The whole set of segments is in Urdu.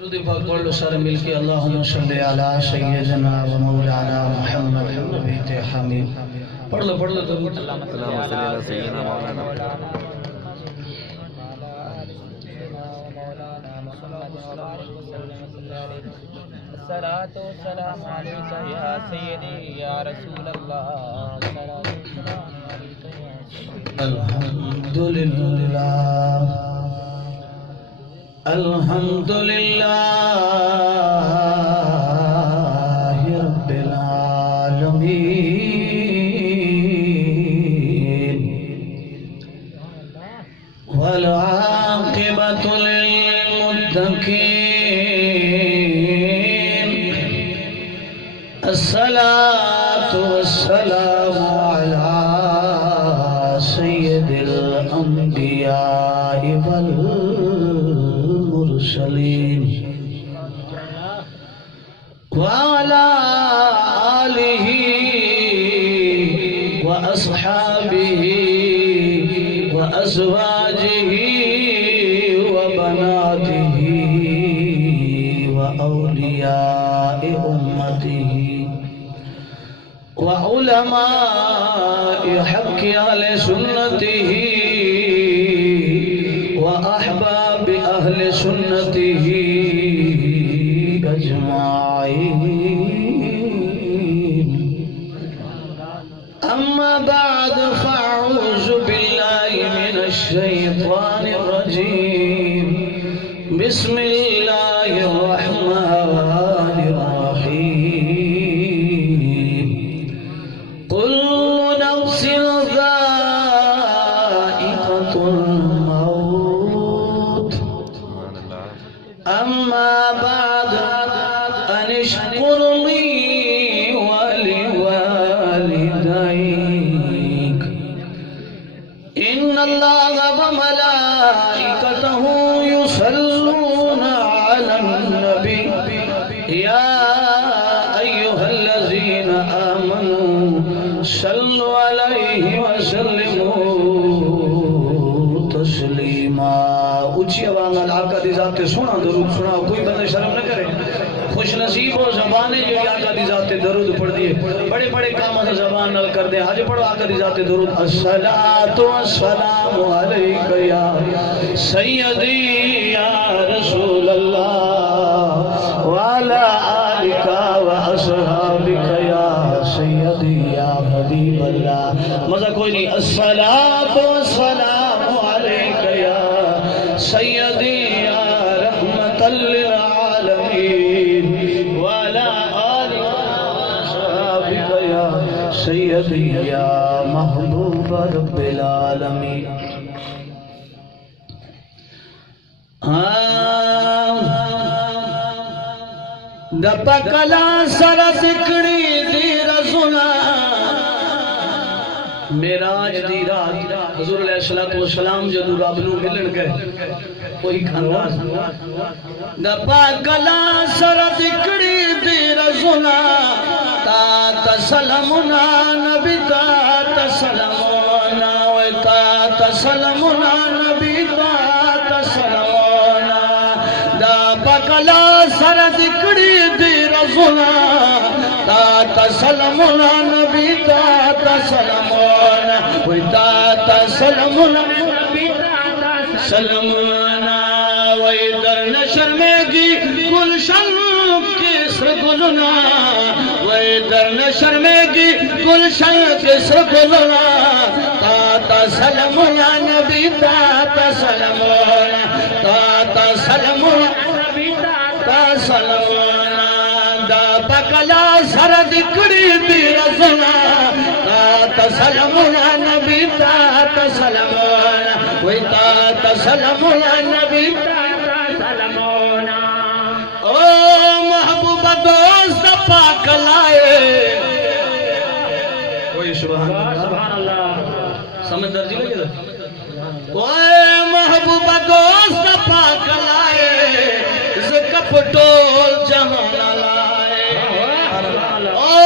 درود پاک پڑھ لو سارے مل کے اللہم صلی علی سیدنا و مولانا محمد بیت حمید پڑھ لو درود اللہم صلی علی سیدنا مولانا الصلاة والسلام عليك يا سيدي يا رسول الله الصلاة والسلام عليك يا سيدي الحمد لله الحمد لله رب العالمين والعاقبة للمتقين الصلاة والسلام على سيد الأنبياء والمرسلين وعلى آله وأصحابه وأزواجه وبناته وأولياء أمته وعلماء حق أهل سنته وأحباب أهل سنته أجمعين أما بعد فأعوذ بالله من الشيطان الرجيم بسم الله الرحمن الرحيم كل نفس ذائقة الموت أما بعد أن اشكر لي ولوالديك إن الله وملائكته يصلون على النبي يا أيها الذين آمنوا صلوا عليه وسلموا تسلیما. اچھی آواز نال آقا دی ذات تے سونا درود سنا. کوئی بندہ شرم نہ کرے. خوش نصیب ہو زبان ہے جو آقا دی ذات تے درود پڑھ دیے. بڑے بڑے کام سے زبان نال کر دے. حج پڑھو آقا دی ذات تے درود. الصلاۃ والسلام علیک یا سیدی یا رسول اللہ وعلی آلک واصحابک یا سیدی یا حبیب اللہ. مزہ کوئی نہیں. الصلاۃ والسلام علیک یا سیدی یا رحمت للعالمین وعلی آلک واصحابک یا سیدی یا محبوب رب العالمین. دپا کلا سر سکڑی دی رسولا میراج دی رات حضور علیہ السلام جدو رب نو ملن گئے کوئی کھانا دپا کلا سر سکڑی دی رسولا تا تسلمنا نبی تا تسلمنا تا تسلمنا نبی تا تسلمنا دپا کلا سر سکڑی دی رسولا تا تسلمنا نبی تا تسلمنا تا تسلمنا نبی تا تسلمنا وی در نشر میں گی گلشن کس گلنا وی در نشر میں گی گلشن کس گلنا تا تسلمنا نبی تا تسلمنا تا تسلمنا نبی تا تسلمنا دا پکلا سر دکڑی دی رسولا تا تسلمنا نبی تا تسلمنا وی تا تسلمنا نبی تا تسلمنا. او محبوب دوست پاک لائے کوئی سبحان اللہ سمجھ درجی لگے دا. اوے محبوب دوست پاک لائے زکپ ٹول جہان لائے. او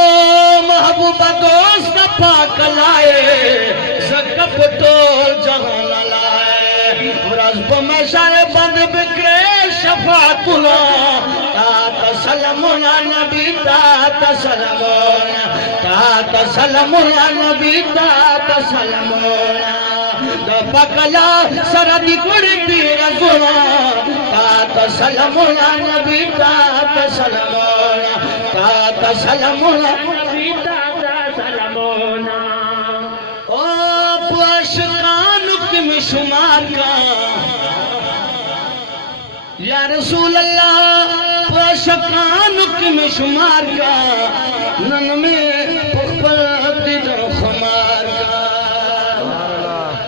محبوب دوست پاک لائے زکپ ٹول جہان لائے. رزب مشار بند بکرے شفاعت اللہ یا نبی تا سلام یا نبی تا سلام دا پکلا سردی کڑی پیر زورا تا سلام یا نبی تا سلام یا نبی تا سلام او پاشکان کم شمار کا یا رسول اللہ پاشکان کم شمار کا نن میں پخپل دیدن خمار کا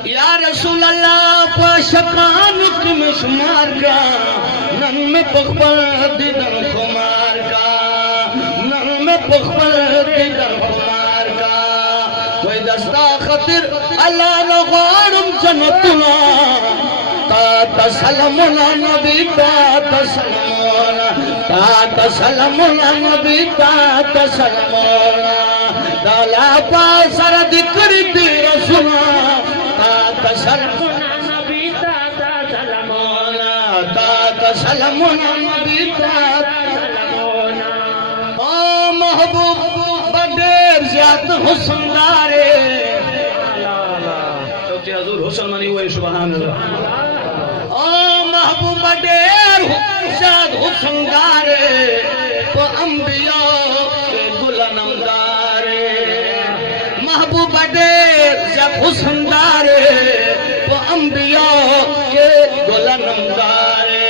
یا رسول اللہ پاشکان کم شمار کا نن میں پخپل دیدن خمار کا نن میں پخپل دیدن خمار کا کوئی دستا خطر اللہ نغارم جنتنا تا سلامنا نبی تا سلامنا تا سلامنا نبی تا سلامنا دالا پا سر دکر دی رسولا تا سلامنا نبی تا سلامنا تا سلامنا نبی تا سلامنا او محبوب بدر زیاد حسن دارے چوتھی حضور حسن منی ہوئے سبحان اللہ محبوب دیر زیاد حسن دارے تو انبیاء کے گلنم دارے محبوب دیر زیاد حسن دارے تو انبیاء کے گلنم دارے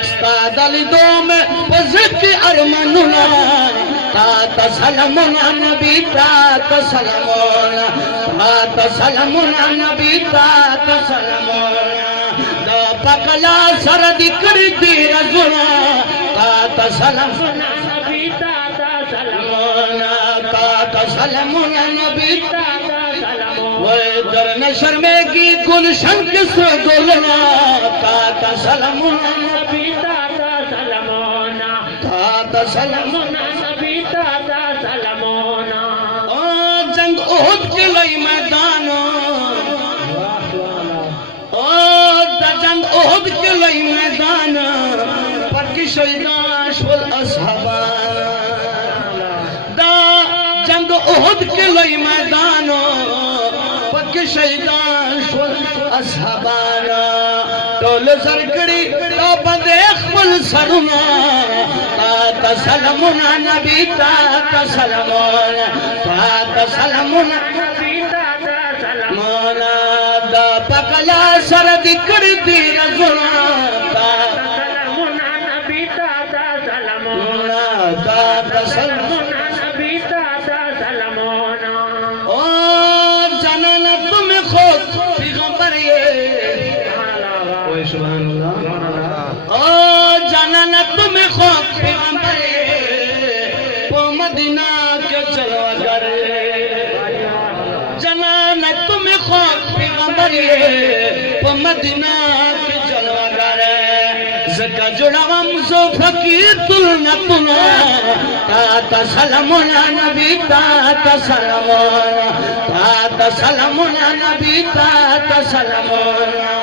استاد علی دو میں پزک ارمننا تا سلامنا نبی تا سلامنا تا سلامنا نبی تا سلامنا دا پکلا سردی کردی رزونا تا سلامنا نبی تا سلامنا تا سلامنا نبی تا سلامنا وے در نشر میں کی گلشن کس گلنا تا سلامنا نبی تا سلامنا تا سلامنا نبی تا سلامنا جنگ احد کے لئی میدانوں جنگ احد کے لئی میدان پکی شہیدان شول اصحابان دا جنگ احد کے لئی میدان پکی شہیدان شول اصحابان ٹول سرکڑی تا بدیخ پل سرنا تا سلامنا نبی تا سلامنا تا سلامنا نبی تا سلامنا دا پکلا سردی کردی رزونا تا سلامنا نبی تا سلامنا تا سلامنا نبی تا سلامنا او جنانا تم خود پیغمبر اوہ سبحان اللہ او جنانا تم خود پیغمبر وہ مدینہ کے چلو گر جنانا تم خود پیغمبر وہ مدینہ کے جلوہ گر زکا جڑا زو فقیر تلنتنا تا سلامنا نبی تا سلامنا تا سلامنا نبی تا سلامنا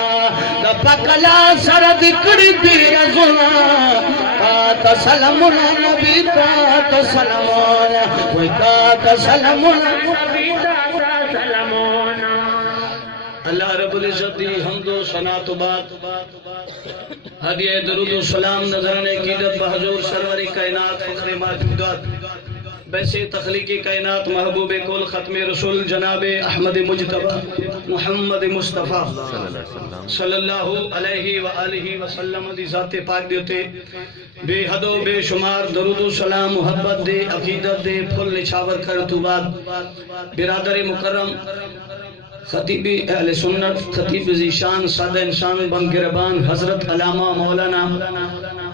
دا پکلا سرد کردی رزونا تا سلامنا نبی تا سلامنا وی تا سلامنا نبی تا سلامنا اللہ رب العزت دی حمد و ثنا و بعد ہدیہ درود و سلام نظران عقیدت بحضور سرور کائنات فخر موجودات بیسے تخلیقی کائنات محبوب کل ختم رسول جناب احمد مجتبی محمد مصطفیٰ صلی اللہ علیہ وآلہ وسلم دی ذات پاک دیتے بے حد و بے شمار درود و سلام محبت دے عقیدت دے پھل نچھاور کر تو بعد برادر مکرم خطیب اہل سنت خطیب ذیشان سادہ انسان بنگربان حضرت علامہ مولانا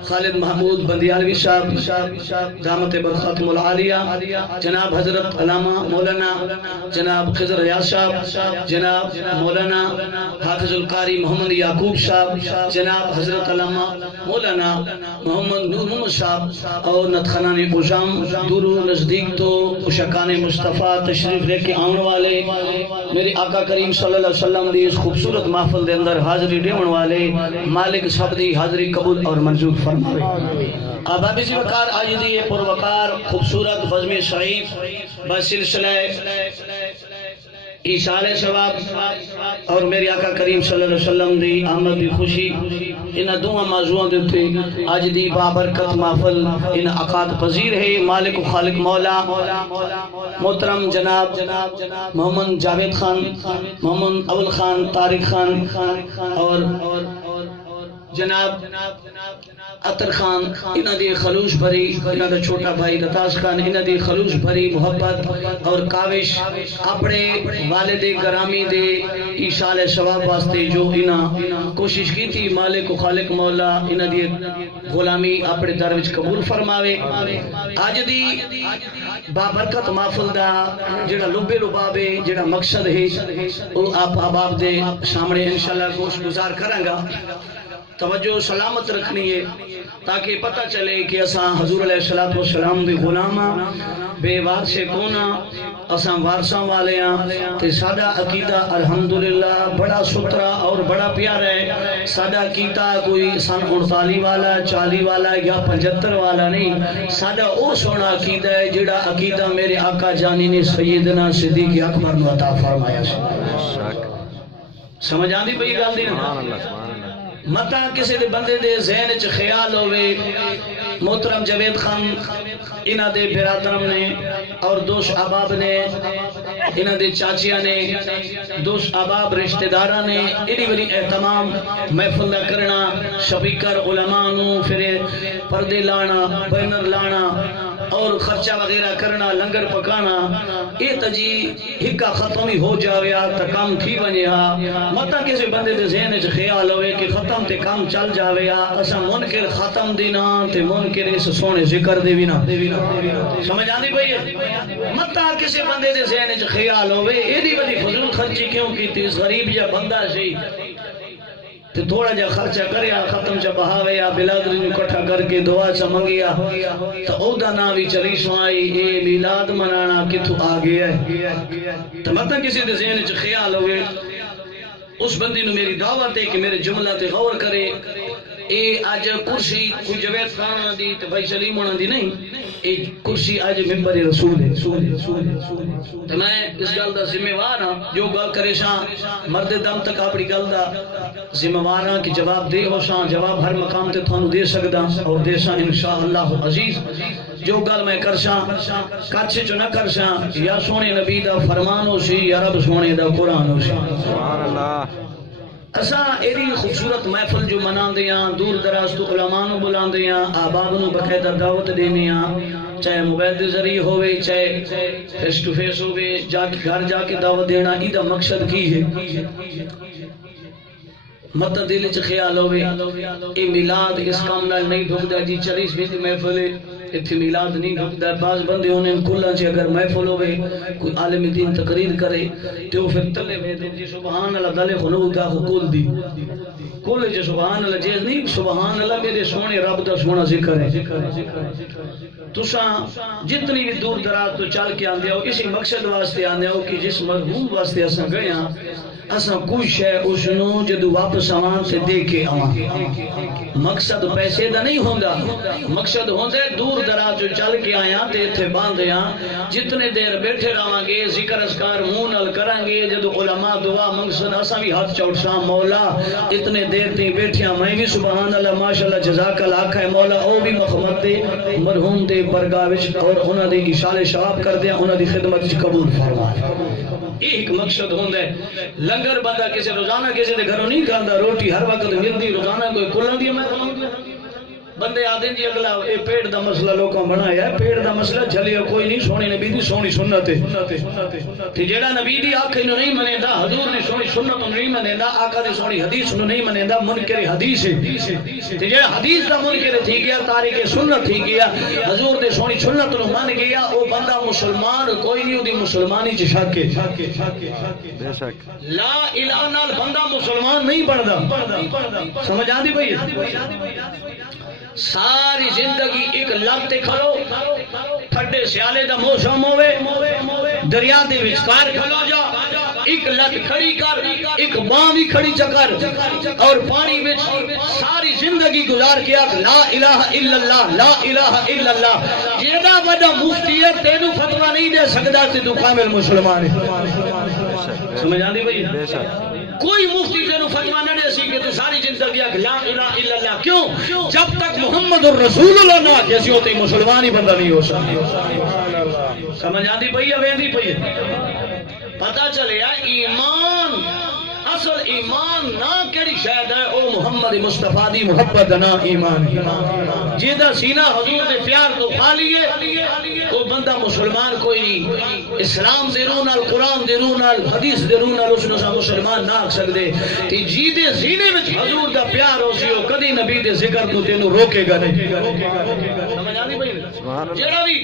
خالد محمود بندیالوی صاحب دامت برخاتم العالیہ جناب حضرت علامہ مولانا جناب خضر ریاض صاحب جناب مولانا حافظ القاری محمد یعقوب صاحب جناب حضرت علامہ مولانا محمد نور محمد صاحب اور ندخنان پوشام دور نزدیک تو اشکان مصطفیٰ تشریف لے کے آنے والے میرے آقا کریم صلی اللہ علیہ وسلم دی اس خوبصورت محفل دے اندر حاضری دیون والے مالک سب دی حاضری قبول اور منظور فرمائے۔ آبابی جی وقار آج دی پر وقار خوبصورت بزم شریف بسلسلہ ایشال ثواب اور میرے آقا کریم صلی اللہ علیہ وسلم دی آمد دی خوشی انہاں دونوں موضوعوں دیتے آج دی بابرکت محفل ان عقاد پذیر ہے۔ مالک و خالق مولا محترم جناب محمد جاوید خان، محمد اول خان، طارق خان اور جناب عطر خان، انہاں دی خلوص بھری، انہاں دا چھوٹا بھائی رتاش خان، انہاں دی خلوص بھری محبت اور کاوش اپنے والد گرامی دے ایشال ثواب واسطے جو انہاں کوشش کی تھی، مالک و خالق مولا انہاں دی غلامی اپنے در وچ قبول فرماوے۔ آج دی بابرکت محفل دا جڑا لبے لبابے جڑا مقصد ہے وہ آپ احباب دے سامنے انشاءاللہ گوش گزار کریں گا۔ توجہ سلامت رکھنی ہے تاکہ پتہ چلے کہ اساں حضور علیہ السلام دی غلاماں بے وارث کونا، اساں وارثاں والے ہاں تے ساڈا عقیدہ الحمدللہ بڑا ستھرا اور بڑا پیارا ہے۔ ساڈا عقیدہ کوئی سن 39 والا 40 والا یا 75 والا نہیں، ساڈا او سونا عقیدہ ہے جڑا عقیدہ میرے آقا جانی نے سیدنا صدیق اکبر نو عطا فرمایا سی۔ سمجھ آندی پئی گل دی نا؟ متا کسی دے بندے دے ذہن وچ خیال ہوئے محترم جاوید خان انہاں دے برادرم نے اور دوست احباب نے، انہاں دے چاچیاں نے، دوست احباب رشتہ داراں نے ایڈی بڑی اہتمام محفل دا کرنا، سپیکر علماء نو پھر پردے لانا، بینر لانا اور خرچہ وغیرہ کرنا، لنگر پکانا، یہ تجی ہکا ختم ہی ہو جاویا تا کام تھی بنے ہا۔ متا کسی بندے دے ذہن وچ خیال ہوئے کہ ختم تے کام چل جاویا، اسا منکر ختم دینا تے منکر اس سونے ذکر دے بھی نہ۔ سمجھ آندی پئی ہے؟ متا کسی بندے دے ذہن وچ خیال ہوئے ایڈی بڑی فضول خرچی کیوں کیتی، اس غریب یا بندہ سی تو تھوڑا جا خرچہ کریا، ختم چا بہاویا، بلادری نو کٹھا کر کے دعا چا منگیا تو او دا نا بھی چلی سوائی اے میلاد منانا کتھو آگیا ہے۔ تو مطلب کسی دے ذہن وچ خیال ہوئے اس بندی نو میری دعوت ہے کہ میرے جملہ تے غور کرے، اے آج کرسی کوئی جوید خان دی تو بھائی سلیم ہونا دی نہیں، اے کرسی آج ممبر رسول ہے۔ تو میں اس گل دا ذمہ وار ہاں، جو گل کرے شاں مرد دم تک اپنی گل دا ذمہ وار ہاں کہ جواب دے ہو شاں، جواب ہر مقام تے تھانو دے سکدا اور دے شاں انشاءاللہ عزیز۔ جو گل میں کرشاں کچھ جو نہ کرشاں یا سونے نبی دا فرمان ہو سی یا رب سونے دا قرآن ہو سی۔ سبحان اللہ۔ اساں ایڈی خوبصورت محفل جو منا دیاں، دور دراز تو علماء نو بلا دیاں، احباب نو باقاعدہ دعوت دینیاں، چاہے موبائل دے ذریعے ہوئے چاہے فیس ٹو فیس ہوئے، گھر جا کے دعوت دینا، ایدہ مقصد کی ہے؟ مطلب دل چ خیال ہوئے اے میلاد اس کام نال نہیں ڈھکدا جی 40 20 محفل ایتھے میلاد نہیں ڈھکدا۔ بعض بندے ہونے کلاں چ اگر محفل ہوئے کوئی عالم دین تقریر کرے تو پھر تلے ویندے جی سبحان اللہ دل خنو دا حقول دی کل جی سبحان اللہ جیز نہیں، سبحان اللہ میرے سونے رب دا سونا ذکر ہے۔ تساں جتنی بھی دور دراز تو چل کے آندے ہو اسی مقصد واسطے آندے ہو کہ جس مرحوم واسطے اساں گئے ہاں اساں کوئی شے اس نو جدو واپس آوان سے دے کے آوان۔ مقصد پیسے دا نہیں ہوندا، مقصد ہوندا ہے دور دراز جو چل کے آیا تے ایتھے باندھے ہاں، جتنے دیر بیٹھے رہاں گے ذکر اذکار منہ نال کران گے، جدو علماء دعا منگسن اساں بھی ہاتھ چوٹساں مولا اتنے دیر تے بیٹھیاں میں بھی سبحان اللہ ماشاءاللہ جزاک اللہ آکھا ہے مولا او بھی مخمت دے مرحوم دے برگاہ وچ اور انہاں دی اشارے ثواب کر دے، انہاں دی خدمت وچ قبول فرما۔ ایک مقصد ہوندا ہے لنگر بندہ کسی روزانہ کسی دے گھروں نہیں کھاندا، روٹی ہر وقت ملدی روزانہ کوئی کلاں دی میں بندے آدھے جی اگلا اے پیڑ دا مسئلہ لوکاں بنایا ہے، پیڑ دا مسئلہ جھلیا کوئی نہیں، سونے نبی دی سونی سنت ہے تے جیڑا نبی دی آنکھ نو نہیں منیندا، حضور نے سونی سنت نو نہیں منیندا، آقا دی سونی حدیث نو نہیں منیندا، منکر حدیث ہے تے جیڑا حدیث دا منکر تھی گیا، تارک سنت تھی گیا، حضور دے سونی سنت نو من گیا، او بندہ مسلمان کوئی نہیں، او دی مسلمانی چ شک ہے۔ بے شک لا الہ نال بندہ مسلمان نہیں بندا۔ سمجھ آندی پئی؟ ساری زندگی ایک لگتے کھلو، ٹھڈے سیالے دا موسم ہوئے دریا دے وچکار کھلو جا، ایک لت کھڑی کر ایک باں بھی کھڑی چکر اور پانی میں ساری زندگی گزار کے آکھ لا الہ الا اللہ لا الہ الا اللہ جیدہ بڑا مفتی ہے تینو فتوہ نہیں دے سکتا تے تو کامل مسلمان ہے سمجھ آندی بھئی بے شک کوئی مفتی تینو فتوہ نہ دے سی کہ تو ساری زندگی آکھ لا الہ الا اللہ کیوں جب تک محمد الرسول اللہ نہ کیسی ہوتے مسلمان ہی بندہ نہیں ہو سکتا سمجھ آندی بھئی اویندی بھئی پتہ چلے ایمان اصل ایمان نہ کیڑی شاید ہے او محمد مصطفیٰ دی محبت نہ ایمان جیدہ سینہ حضور دے پیار تو خالی ہے وہ بندہ مسلمان کوئی نہیں اسلام دے روح نال قرآن دے روح نال حدیث دے روح نال اس نے مسلمان نہ آکھ سکدے تے جیدے سینے وچ حضور دا پیار ہو سی او کدی نبی دے ذکر تو تینوں روکے گا نہیں سمجھ آندی بھئی جڑا بھی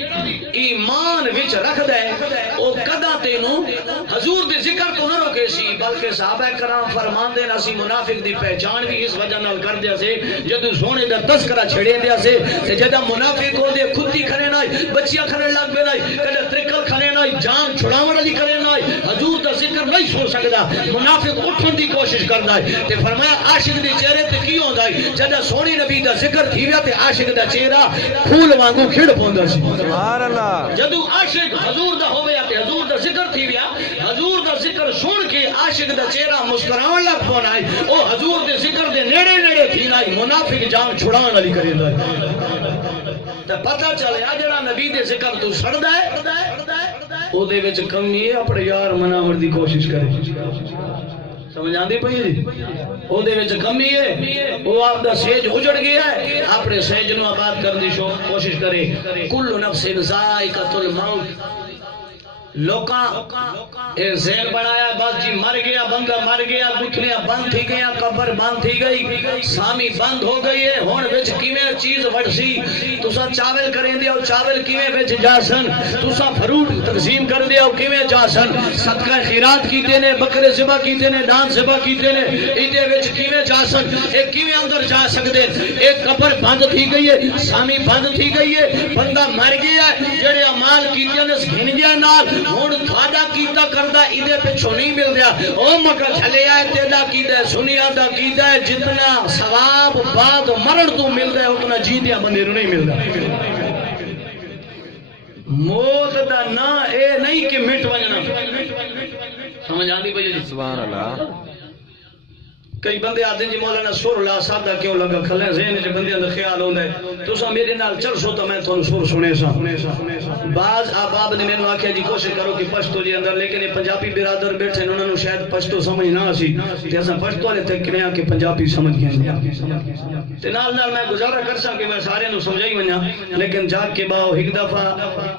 ایمان وچ رکھدا ہے او کدا تینوں حضور دے ذکر تو نہ روکے سی بلکہ صحابہ کرام فرمان دے ناسی منافق دی پہچان بھی اس وجہ نال کر دیا سے جدو سونے دا تذکرہ چھڑے دیا سے جدہ منافق ہو دے خودی کھنے نائی بچیاں کھنے لگ بے نائی کدہ ترکل کھنے نائی جان چھڑاوڑ علی کھنے نائی حضور دا ذکر نہیں سو سکدا منافق اٹھن دی کوشش کر دائی تے فرمایا عاشق دی چہرے تے کی ہوں دائی جدہ سونی نبی دا ذکر تھی ویا تے عاشق دا چہرہ پھول وانگو کھڑ پوندا سی سبحان اللہ جدو عاشق حضور دا ہو گیا تے حضور دا ذکر تھی ویا حضور دا ذکر سن کے عاشق دا چہرہ مسکراون لگ پونا ہے او حضور دے ذکر دے نیڑے نیڑے تھی نائی منافق جان چھڑان علی کرے دائی تو پتہ چلے جڑا نبی دے ذکر تو سڑدا ہے او دے وچ کمی ہے اپنے یار مناور دی کوشش کرے سمجھ آندی پئی جی او دے وچ کمی ہے او آپ دا سیج اجڑ گیا ہے اپنے سیج نو آباد کرنے دی کوشش کرے کل نفس ذائقۃ الموت لوکاں اے ذہن بنایا بس جی مر گیا بندہ مر گیا گٹھلیاں بند تھی گیا قبر بند تھی گئی سامی بند ہو گئی ہے ہون وچ کیویں چیز وڑسی تساں چاول کریں دے او چاول کیویں وچ جاسن تساں فروٹ تقسیم کر دے او کیویں جاسن صدقہ خیرات کیتے نے بکرے ذبح کیتے نے دان ذبح کیتے نے ایدے وچ کیویں جاسن اے کیویں اندر جا سکدے اے قبر بند تھی گئی ہے سامی بند تھی گئی ہے بندہ مر گیا ہے جڑے اعمال کیتے نے گھن گیا نال ہن تھوڑا کیتا کردا ایدے پچھوں نہیں مل دیا او مکر چلے آئے تیدا کیتا ہے سنیا دا کیتا ہے جتنا ثواب بعد مرن تو مل ہے اتنا جیدیا بندے نو نہیں ملدا موت دا نا اے نہیں کہ مٹ وجنا سمجھ آندی بھئی جی سبحان اللہ کئی بندے آتے ہیں جی مولانا سر لا سادہ کیوں لگا کھلے ذہن جو بندے اندر خیال ہوندہ ہے تو سا میرے نال چل سو تو میں تو سر سنے سا بعض آباب نے میں نے آکھیا جی کوشش کرو کہ پشتو جی اندر لیکن پنجابی برادر بیٹھے انہوں نے شاید پشتو سمجھ نہ سی جیسا پشتو لے تک کریں کہ پنجابی سمجھ گئے تے نال نال میں گزارہ کر سا کہ میں سارے نو سمجھائی منیا لیکن جاگ کے باؤ ایک دفعہ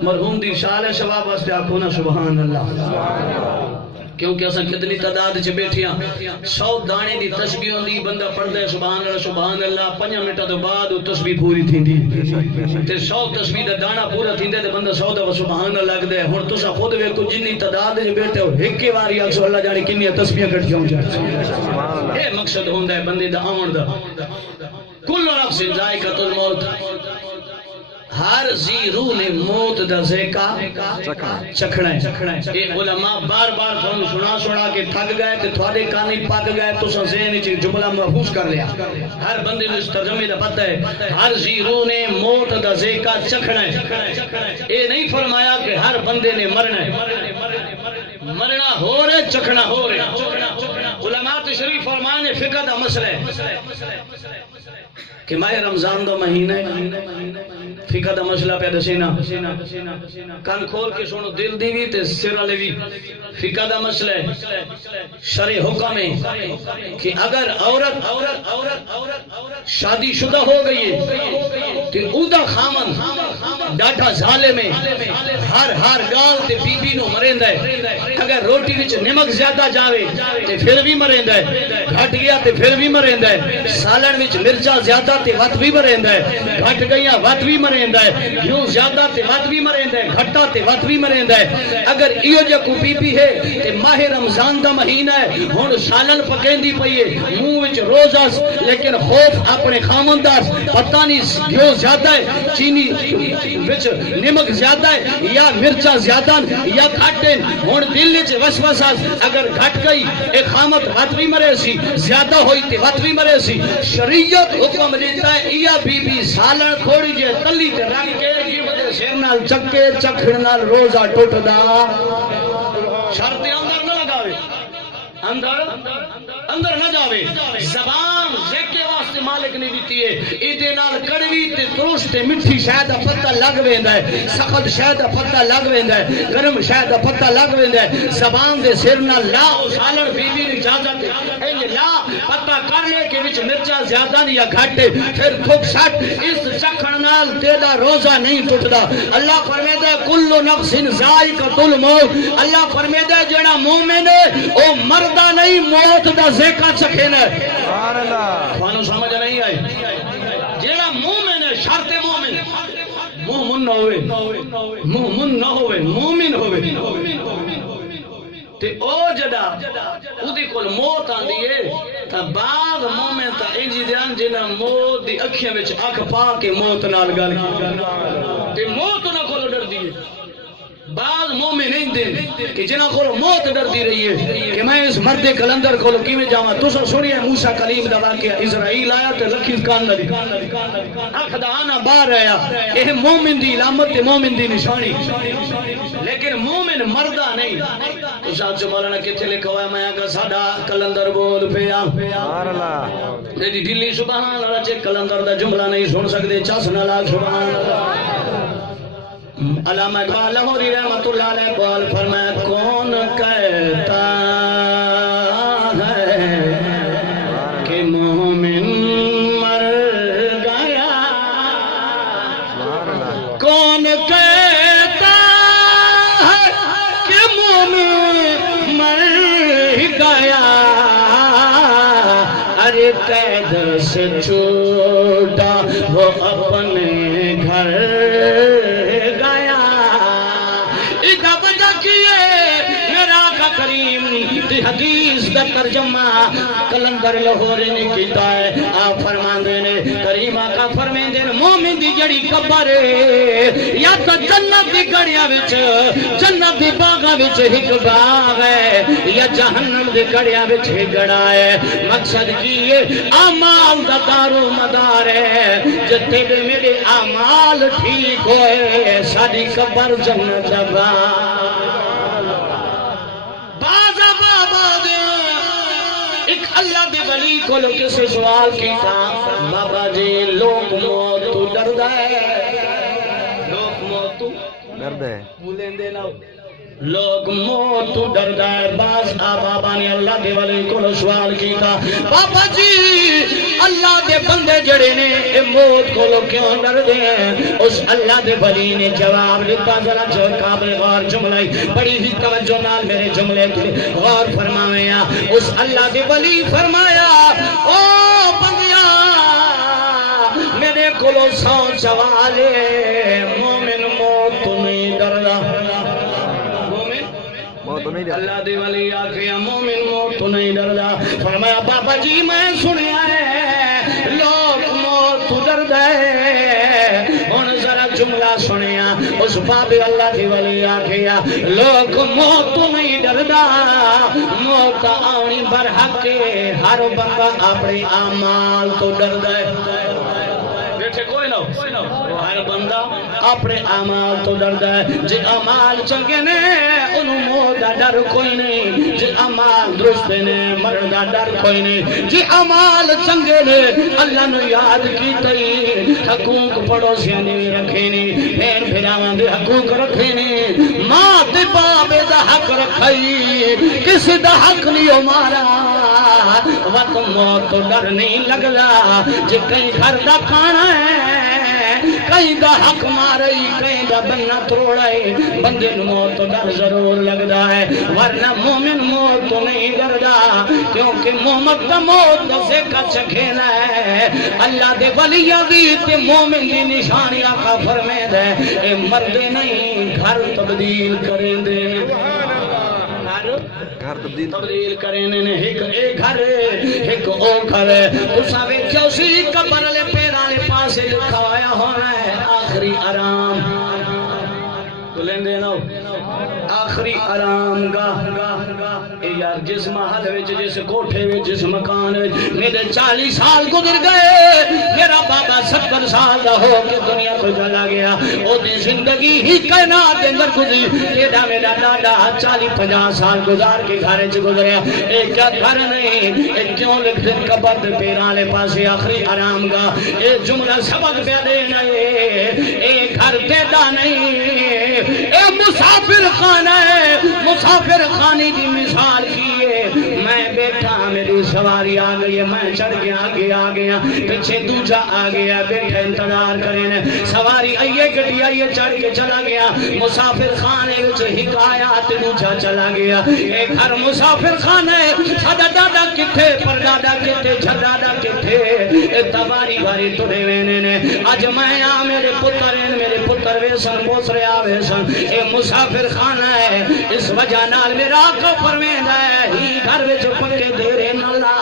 مرحوم دی شال شباب واسطے آکھو نا سبحان اللہ کیونکہ اساں کتنی تعداد چ بیٹھیاں 100 دانے دی تسبیح ہوندی بندہ پڑھدا ہے سبحان اللہ 5 منٹ تو بعد وہ تسبیح پوری تھیندی تے 100 تسبیح دا دانا پورا تھیندا تے بندہ 100 دا سبحان اللہ لگدا ہے ہن تساں خود ویکھو جنی تعداد وچ بیٹھے ہو ایک واری اکثر اللہ جانے کنی تسبیحاں کٹھیاں ہو جائیں اے مقصد ہوندا ہے بندے دا آون دا کل نفس ذائقۃ الموت ہر زی روح نے موت دا ذائقہ چکھنا ہے اے علماء بار بار سنا کے تھک گئے تے تھوڑے کانی پک گئے تو ذہن وچ جملہ محفوظ کر لیا ہر بندے نو اس ترجمے دا پتہ ہے ہر زی روح نے موت دا ذائقہ چکھنا ہے اے نہیں فرمایا کہ ہر بندے نے مرنا ہے مرنا ہو رہے چکھنا ہو رہے علماء تشریف فرمانے نے فقہ دا مسئلہ ہے کہ ماہ رمضان دا مہینہ ہے فقہ دا مسئلہ پیدا سینا کان کھول کے سنو دل دی بھی تے سر علی بھی فقہ دا مسئلہ ہے شرع حکم ہے کہ اگر عورت شادی شدہ ہو گئی ہے تو اودا خامن ڈاٹا ظالم ہے ہر گال تے بی بی نو مریندا ہے اگر روٹی وچ نمک زیادہ جاوے تے پھر بھی مریندا ہے گھٹ گیا تے پھر بھی مریندا ہے سالن وچ مرچا زیادہ تے وت بھی مریندا ہے گھٹ گئیاں وت بھی مریندا ہے گھیو زیادہ تے وت بھی مریندا ہے گھٹا تے وت بھی مریندا ہے اگر ایو جا کو بی بی ہے تے ماہ رمضان دا مہینہ ہے ہن سالن پکیندی پئی ہے منہ وچ روزہ لیکن خوف اپنے خامن دا پتہ نہیں گھیو زیادہ ہے چینی وچ نمک زیادہ ہے یا مرچا زیادہ یا گھٹ ہے ہن دل وچ وسوسہ اگر گھٹ گئی ایک خامت وت بھی مرے سی زیادہ ہوئی تے وت بھی مرے سی شریعت حکم دیتا ہے یا بی بی سالن تھوڑی جے تلی تے رکھ کے کی وجہ سر نال چکے چکھڑ نال روزہ ٹوٹدا شرط اندر نہ لگاوے اندر نہ جاوے زبان ذکر واسطے مالک نے دیتی ہے ایدے نال کڑوی تے ترش تے مٹھی شاید دا پتہ لگ ویندا ہے سخت شاید دا پتہ لگ ویندا ہے گرم شاید دا پتہ لگ ویندا ہے زبان دے سر نال لا سالن بی بی نے اجازت ہے لا پتہ کر لے کہ وچ مرچا زیادہ نہیں یا گھٹ ہے پھر تھک سٹ اس چکھن نال تیرا روزہ نہیں ٹوٹدا اللہ فرماتا ہے کل نفس ذائقۃ الموت اللہ فرماتا ہے جڑا مومن ہے او مردا نہیں موت دا ذائقہ چکھے نا سبحان اللہ تھانوں سمجھ نہیں آئی جڑا مومن ہے شرط مومن مومن نہ ہوئے مومن نہ ہوئے مومن ہوئے تے او جڑا اودی کول موت آندی ہے تا بعد مومن تا انجی دیان جنہ موت دی اکھیاں وچ اکھ پا کے موت نال گل کی تے موت نہ کول ڈردی ہے بعض مومن نہیں دن کہ جنہ کولو موت ڈردی رہی ہے کہ میں اس مرد کلندر کولو کیویں جاواں تساں سنیا موسیٰ کلیم دا واقعہ اسرائیل آیا تے لکھی کان دی اکھ دا آنا باہر آیا یہ مومن دی علامت تے مومن دی نشانی لیکن مومن مردہ نہیں تو ساتھ مولانا کتھے لکھا ہوا ہے میں آگا ساڈا کلندر بول پیا سبحان اللہ میری دلی سبحان اللہ چے کلندر دا جملہ نہیں سن سکتے چس نہ لاکھ سبحان اللہ علامہ اقبال لاہوری رحمت اللہ علیہ قول فرمایا کون کہتا ہے کہ مومن مر گیا کون کہتا ہے کہ مومن مر گیا ارے قید سے چھوٹا وہ اپنے گھر کریم دی حدیث دا ترجمہ کلندر لاہوری نے کیتا ہے آپ فرماندے نے کریم آقا فرمیندے نے مومن دی جڑی قبر ہے یا تو جنت دی گڑیاں وچ جنت دی باغاں وچ ایک باغ ہے یا جہنم دی گڑیاں وچ ایک گڑا ہے مقصد کی ہے اعمال دا دار و مدار ہے جتے بھی میرے اعمال ٹھیک ہوئے ساری قبر جنت دا باغ اللہ دے ولی کو لو کسے سوال کیتا بابا جی لوگ موت تو ڈردا ہے لوگ موت تو ڈردا ہے بولیں دے نہ لوگ موت تو ڈردا ہے باز بابا نے اللہ دے ولی کو لو سوال کیتا بابا جی اللہ دے بندے جڑے نے اے موت کو لو کیوں ڈردے ہیں اس اللہ دے ولی نے جواب دیتا ذرا جو قابل غور جملہ بڑی ہی توجہ نال میرے جملے کی غور فرماویا اس اللہ دے ولی فرمایا او بندیا میرے کو لو سو سوال مومن موت تو نہیں ڈردا اللہ دی ولی آکھیا مومن موت تو نہیں ڈردا فرمایا بابا جی میں سنیا ہے لوگ موت تو ڈردا ہے ہن ذرا جملہ سنیا اس باب اللہ دی ولی آکھیا لوگ موت تو نہیں ڈردا موت آنی برحق ہر بندہ اپنے اعمال تو ڈردا ہے بیٹھے کوئی نہ ہر بندہ اپنے اعمال تو ڈردا ہے جے اعمال چنگے نے انہوں موت دا ڈر کوئی نہیں جے اعمال درست نے مرن دا ڈر کوئی نہیں جے اعمال چنگے نے اللہ نے یاد کیتے حقوق پڑوسیاں نے رکھے نے بہن بھراواں دے حقوق رکھے نے ماں تے باپ دا حق رکھائی کسی دا حق نہیں مارا وقت موت تو ڈر نہیں لگدا جے کہیں گھر دا کھانا ہے کہیں دا حق مارئی کہیں دا بننا توڑائی بندے نو موت تو ڈر ضرور لگدا ہے ورنہ مومن موت تو نہیں ڈردا کیونکہ محمد دا موت دا ذکر چکھینا ہے اللہ دے ولی عزیز تے مومن دی نشانی آقا فرمائے دے اے مردے نہیں گھر تبدیل کریں دے گھر تبدیل کریں نے ایک گھر ایک او گھر تساں ویکھو سی قبر لے پیراں لے پاسے لکھایا ہونا ہے آخری آرام بولیں دے نو آخری آرام گاہ اے یار جس محل وچ جس کوٹھے وچ جس مکان وچ میرے 40 سال گزر گئے میرا بابا 70 سال دا ہو کے دنیا کو چلا گیا او دی زندگی ہی کائنات دے اندر گزری تیرا میرا دادا 40-50 سال گزار کے گھر وچ گزریا اے کیا گھر نہیں اے کیوں لکھ دے قبر دے پیراں لے پاسے آخری آرام گاہ اے جملہ سبق پہ دینا اے گھر تیرا نہیں اے مسافر خانہ ہے مسافر خانے کی مثال کی ہے میں بیٹھا میری سواری آ گئی ہے میں چڑھ گیا آگے آ گیا پیچھے دوجا آ گیا بیٹھا انتظار کریں سواری آئیے گڈی آئیے چڑھ کے چلا گیا مسافر خانے وچ حکایات دوجا چلا گیا اے گھر مسافر خانہ ہے ساڈا دادا کتھے پردادا کتھے جھدادا کتھے اے تباری باری ٹرے وینے نے اج میں آ میرے پتر ویسن پوسرے آوے سن اے مسافر خانہ ہے اس وجہ نال میرا آقا فرمیندا ہے ہی گھر وچ پکے دیرے نہ لا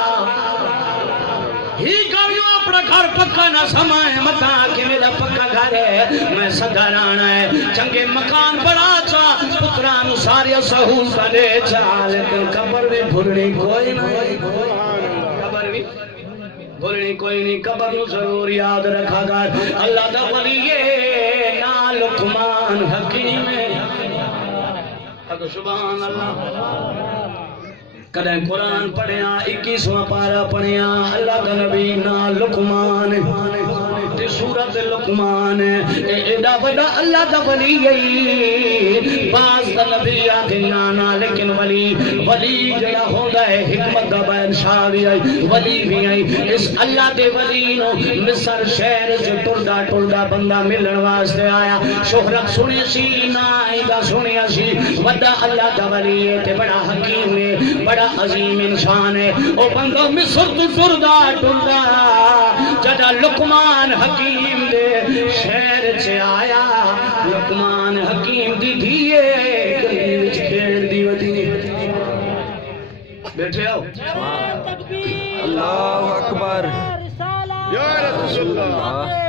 ہی گھر نو اپنا گھر پکا نہ سمائے متا کہ میرا پکا گھر ہے میں سدا رانا ہے چنگے مکان بڑا چا پتران ساری سہولت دے چا لیکن قبر میں بھرنی کوئی نہیں قبر بھی بھولنی کوئی نہیں قبر نو ضرور یاد رکھا گا اللہ دا ولی نا لقمان حکیم سبحان اللہ کدیں قرآن پڑھیا 21واں پارا پڑھیا اللہ دا نبی نا لقمان تے سورۃ لقمان ایڈا بڑا اللہ دا ولی باز دا نبی آدھے نانا لیکن ولی جڑا ہوندا ہے حکمت دا بیان شاہ بھی آئی ولی بھی آئی اس اللہ دے ولی نو مصر شہر سے ٹردا بندہ ملن واسطے آیا شہرت سنی سی نائی دا سنیا سی وڈا اللہ دا ولی ہے تے بڑا حکیم ہے بڑا عظیم انسان ہے او بندہ مصر تو ٹردا جدا لقمان حکیم دے شہر سے آیا لقمان حکیم دی دھیے گلی وچ کھیل دی ودی بیٹھے آؤ اللہ اکبر یا رسول اللہ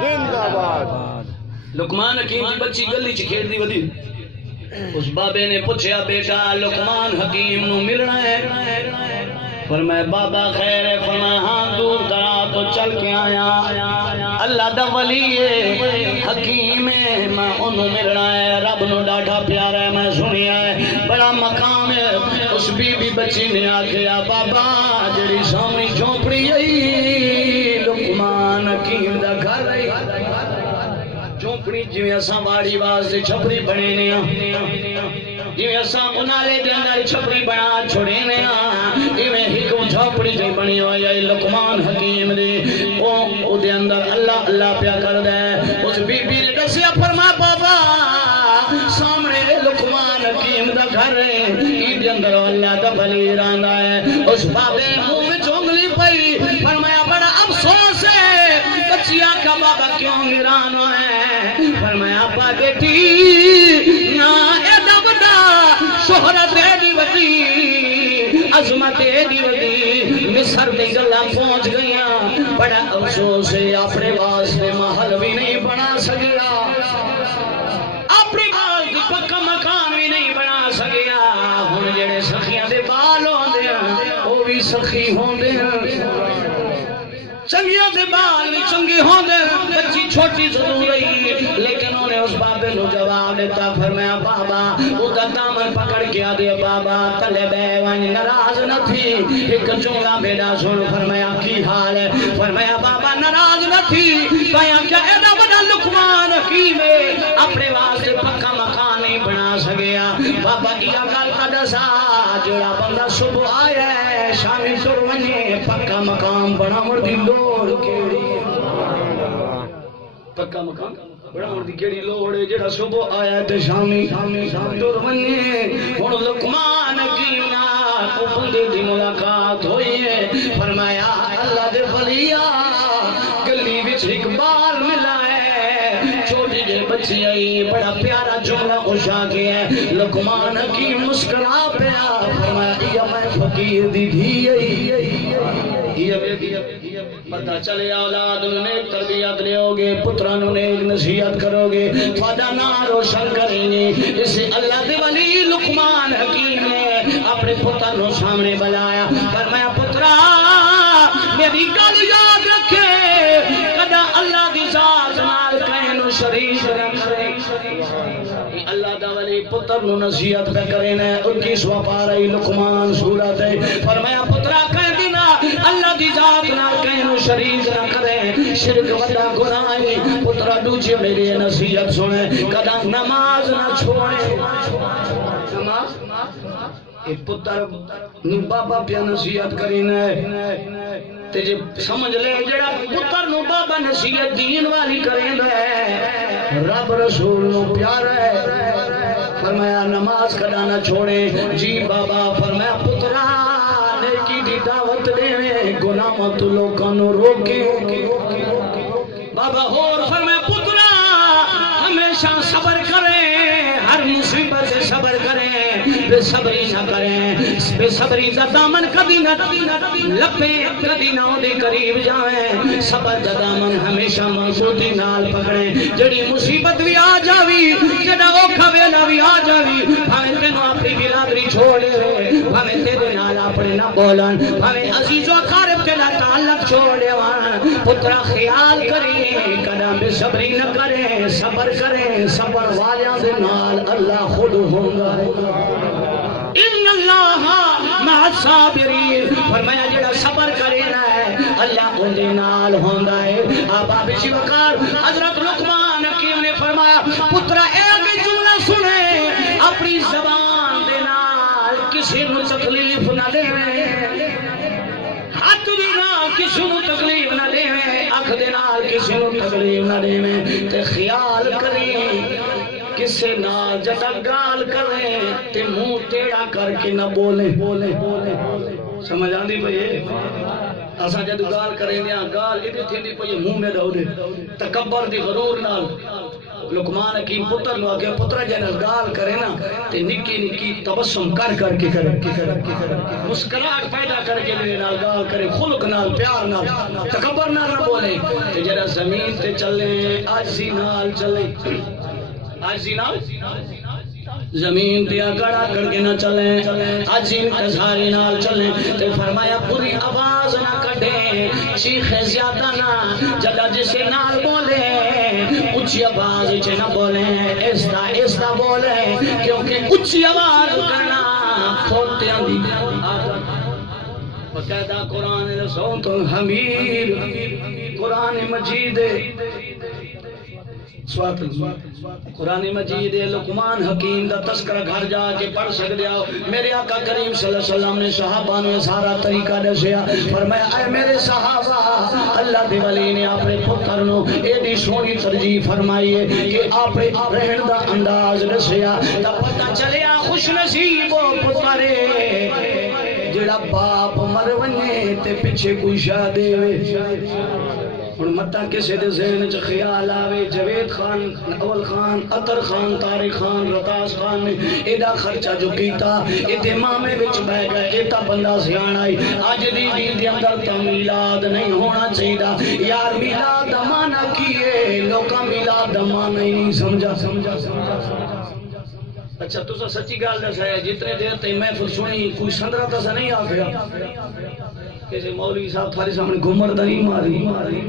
زندہ باد لقمان حکیم دی بچی گلی چ کھیل دی ودی اس بابے نے پوچھا بیٹا لقمان حکیم نو ملنا ہے فرمایا بابا خیر ہے فرمایا ہاں دور کرا تو چل کے آیا اللہ دا ولی ہے حکیم ہے میں انہوں ملنا ہے رب نو ڈاڈا پیارا ہے میں سنیا ہے بڑا مقام ہے اس بی بی بچی نے آکھیا بابا جڑی سامنے جھونپڑی آئی لقمان حکیم دا گھر آئی جھونپڑی جویں اساں واڑی واسطے چھپڑی بنے نے جویں اساں انالے دے اندر چھپڑی بنا چھوڑے نے ایویں ہک جھونپڑی جو بنی ہوئی ہے لقمان حکیم دی او دے اندر اللہ اللہ پیا کردا ہے اس بی بی نے دسیا فرمایا بابا سامنے لقمان حکیم دا گھر ہے دے اندر اللہ دا ولی رہندا ہے اس بابے منہ وچ انگلی پئی فرمایا بڑا افسوس ہے بچیاں کا بابا کیوں حیران ہے فرمایا با بیٹی نا ایڈا بڑا شہرت ایڈی وڈی عظمت ایڈی وڈی مصر دی گلاں پہنچ گئیاں بڑا افسوس ہے اپنے واسطے محل بھی نہیں بنا سکیا اپنی گال دی پکا مکان بھی نہیں بنا سکیا ہن جڑے سخیاں دے بال ہوندے ہیں او بھی سخی ہوندے ہیں چنگیاں دے بال بھی چنگی ہوندے بچی چھوٹی ضرور رہی لیکن انہیں اس بابے نو جواب دیتا فرمایا بابا وہ دا دامن پکڑ کے آدھے بابا تلے بے وانی ناراض نہ تھی ایک جملہ بیٹا سن فرمایا کی حال ہے فرمایا بابا ناراض نہ تھی کہا کیا ایڈا بڑا لقمان حکیم ہے اپنے واسطے پکا مکان نہیں بنا سکیا بابا کیا گل کا دسا جڑا بندہ صبح آیا ہے شامی سر ونے پکا مکان بنا مردی لوڑ کیڑی پکا مکان بڑھاؤن دی کیڑی لوڑ ہے جڑا صبح آیا تے شامی ٹر ونجے ہن لقمان حکیم نال کو بندے دی ملاقات ہوئی ہے فرمایا اللہ دے ولیاں گلی وچ اقبال ملا ہے چھوٹی جے بچی آئی بڑا پیارا جملہ اچھا کے ہے لقمان حکیم مسکرا پیا فرمایا یا میں فقیر دی دھی پتہ چلے اولاد نے تربیت لیو گے پترانوں نے نصیحت کرو گے تھوڑا نام روشن کریں گے اسے اللہ دے ولی لقمان حکیم نے اپنے پتر نو سامنے بلایا فرمایا پترا میری گل یاد رکھے کدا اللہ دی ذات نال کہیں نو شریک رکھے اللہ دا ولی پتر نو نصیحت پہ کرے نا 21واں پارہ لقمان سورت ہے فرمایا پترا کہہ دینا اللہ دی ذات نال کہیں نو شریک نہ کرے شرک وڈا گناہ ہے پترا دوجے میری نصیحت سنے کدا نماز نہ چھوڑے نماز اے پتر نو بابا پیا نصیحت کرینا تے جے سمجھ لے جڑا پتر نو بابا نصیحت دین والی کریندا ہے رب رسول نو پیارا ہے فرمایا نماز کدا نہ چھوڑے جی بابا فرمایا پترا نیکی دی دعوت دے گناہاں تو لوکاں نو روکے بابا اور فرمایا پترا ہمیشہ صبر کرے ہر مصیبت سے صبر کریں بے صبری نہ کریں بے صبری دا دامن کبھی نہ لپے کبھی نہ دے قریب جائیں صبر دا دامن ہمیشہ مضبوطی نال پکڑیں جڑی مصیبت بھی آ جاوی جڑا اوکھا ویلا بھی آ جاوی بھاویں تینوں اپنی برادری چھوڑے بھاویں تیرے نال اپنے نہ بولن بھاویں عزیز و اقارب تیرا تعلق چھوڑے پترا خیال کریے کدا بے صبری نہ کریں صبر کریں صبر والیاں دے نال اللہ خود ہونگا ان اللہ مع الصابرین فرمایا جڑا صبر کرے نا ہے اللہ ان دے نال ہوندا ہے آبا بشی وقار حضرت لقمان حکیم نے فرمایا پترا ایک جملہ سنے اپنی زبان دے نال کسی نو تکلیف نہ دے ہاتھ دی نال کسی نو تکلیف نہ دے اکھ دے نال کسی نو تکلیف نہ دے تے خیال کریں کسے نال جتا گال کریں تے منہ ٹیڑا کر کے نہ بولے سمجھ آندی پئی اساں جد گال کریں گال ایتھے تھیندی پئی منہ میں رہو دے تکبر دی غرور نال لقمان حکیم پتر نو آگے پتر جے نال گال کرے نا تے نکی نکی تبسم کر کے کرے مسکراہٹ پیدا کر کے میرے نال گال کرے خلق نال پیار نال تکبر نال نہ بولے تے جڑا زمین تے چلے عاجزی نال چلے عاجزی نال زمین تے اکڑا کر کے نہ چلیں عجین کساری نال چلیں تے فرمایا پوری آواز نہ کڈے چیخے زیادہ نہ جگہ جسے نال بولے اچھی آواز چے نہ بولیں ایستا بولیں کیونکہ اچھی آواز کرنا کھوتیاں دی بقاعدہ قرآن صوت حمیر قرآن مجید قرآن مجید لقمان حکیم دا تذکرہ گھر جا کے پڑھ سکتے ہو میرے آقا کریم صلی اللہ علیہ وسلم نے صحابہ نے سارا طریقہ دسیا فرمایا اے میرے صحابہ اللہ دے ولی نے اپنے پتر نو ایڈی سونی ترجیح فرمائی ہے کہ آپ رہن دا انداز دسیا تا پتہ چلیا خوش نصیب و پترے جڑا باپ مر ونے تے پیچھے کوئی شاہ دے اور متا کسی دے ذہن چ خیال آوے جوید خان اول خان عطر خان طارق خان رتاس خان نے ایڈا خرچہ جو کیتا ایتے مامے وچ بہ گئے ایتا بندہ سیاح آئی اج دی دین دے اندر تا میلاد نہیں ہونا چاہیے یار میلاد دا معنی کیے لوکاں میلاد دا معنی نہیں سمجھا اچھا تو سچی گل دسیا جتنے دیر تے محفل سنی کوئی سندرا تسا نہیں آ گیا کسی مولوی صاحب تھارے سامنے گھمر دا نہیں ماری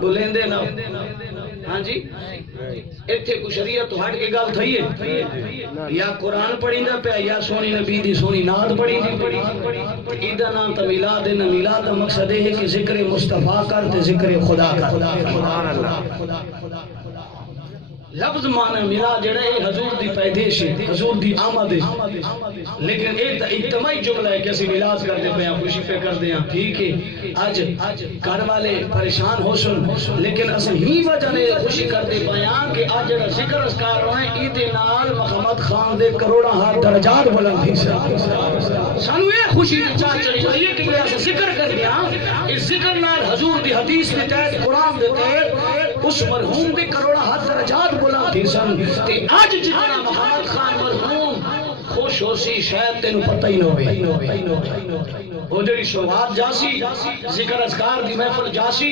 بولیں دے نا ہاں جی ایتھے کو شریعت تو ہٹ کے گل تھئی ہے یا قرآن پڑھی دا پیا یا سونی نبی دی سونی نعت پڑھی دی ایدہ نام تا میلاد ہے نا میلاد دا مقصد ہے کہ ذکر مصطفیٰ کر تے ذکر خدا کر سبحان اللہ لفظ معنی ملا جڑا ہے حضور دی پیدائش ہے، حضور دی آمد ہے، لیکن ایک اجتماعی جملہ ہے کہ اسی میلاد کرتے پہ ہیں، خوشی پہ کرتے ہیں، ٹھیک ہے آج گھر والے پریشان ہو سن، لیکن اصل ہی وجہ نے خوشی کرتے پہ ہیں کہ آج جڑا ذکر اذکار ہوئے ایدے نال محمد خان دے کروڑا ہاتھ درجات بلند تھی سانو یہ خوشی کی چاہ چلی ہوئی ہے کہ میں ایسا ذکر کر دیا، اس ذکر نال حضور دی حدیث کے تحت قرآن دے تحت اس مرحوم دے کروڑا ہاتھ درجات بلند تھی سن، تے آج جتنا محمد خان مرحوم خوش ہو سی شاید تینو پتہ ہی نہ ہوئے، وہ جڑی شوات جاسی ذکر اذکار دی محفل جاسی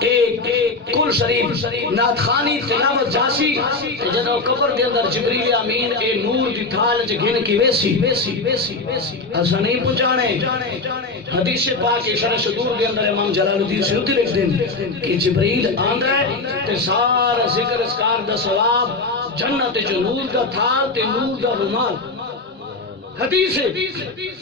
ایک کل شریف نعت خانی تلاوت جاسی جدو قبر دے اندر جبریل امین اے نور دی تھال وچ گھن کے ویسی اسا نہیں پہنچانے۔ حدیث پاک شرح صدور دے اندر امام جلال الدین سیوطی لکھ دین کہ جبریل آندا ہے تے سارا ذکر اذکار دا ثواب جنت جو نور دا تھال تے نور دا رومال حدیث ہے،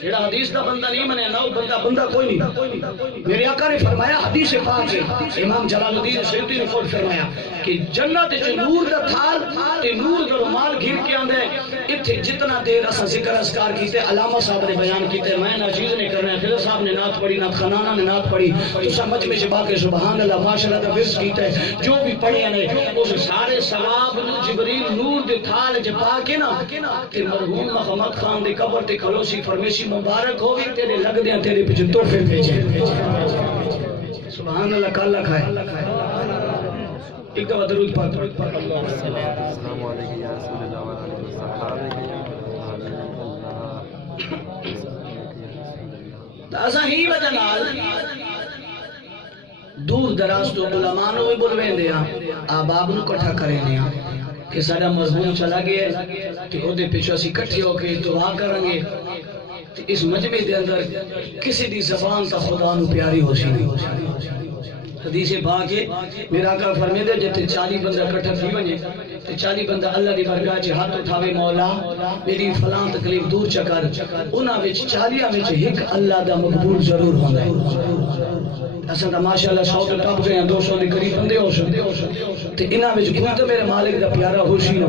جڑا حدیث دا بندہ نہیں منے نہ بندہ کوئی نہیں۔ میرے آقا نے فرمایا حدیث پاک سے امام جلال الدین سیوطی نے خود فرمایا کہ جنت جو نور دا تھال تے نور دا رومال گھر کے آندے اتھے جتنا دیر اسا ذکر اذکار کیتے علامہ صاحب نے بیان کیتے، میں ناچیز نے کرنا ہے، خضر صاحب نے نعت پڑھی، نعت خنانہ نے نعت پڑھی، تسا مجمع شبا کے سبحان اللہ ماشاءاللہ دا فرض کیتے جو بھی پڑھے نے اس سارے ثواب جبریل نور دے تھال وچ پا کے نا تے مرحوم محمد خان دی قبر تے کھلوسی فرمیسی مبارک ہوگی تیرے لگ دیاں تیرے پیچھے تحفے بھیجے۔ سبحان اللہ کا اللہ کھائے ایک دفعہ درود پاک السلام علیکم یا رسول اللہ اسا ہی وجہ نال دور دراز تو علماء نو بھی بلویں دیاں آباب نو کٹھا کریں دیاں کہ سارا مرحوم چلا گیا کہ او دے پیچھے اسی کٹھے ہو کے دعا کریں گے اس مجمع دے اندر کسی دی زبان تا خدا نو پیاری ہو سی نہیں۔ حدیث پاک ہے میرا آقا فرمائے دے جتے 40 بندہ کٹھا تھی ونے تے 40 بندہ اللہ دی برگاہ چ ہاتھ اٹھاوے مولا میری فلاں تکلیف دور چکر انہاں وچ 40 وچ ایک اللہ دا مقبول ضرور ہوندا ہے۔ اساں دا ماشاءاللہ 100 تے ٹپ گئے 200 دے قریب بندے ہو سکتے تے انہاں وچ کوئی تے میرے مالک دا پیارا ہو سی نہ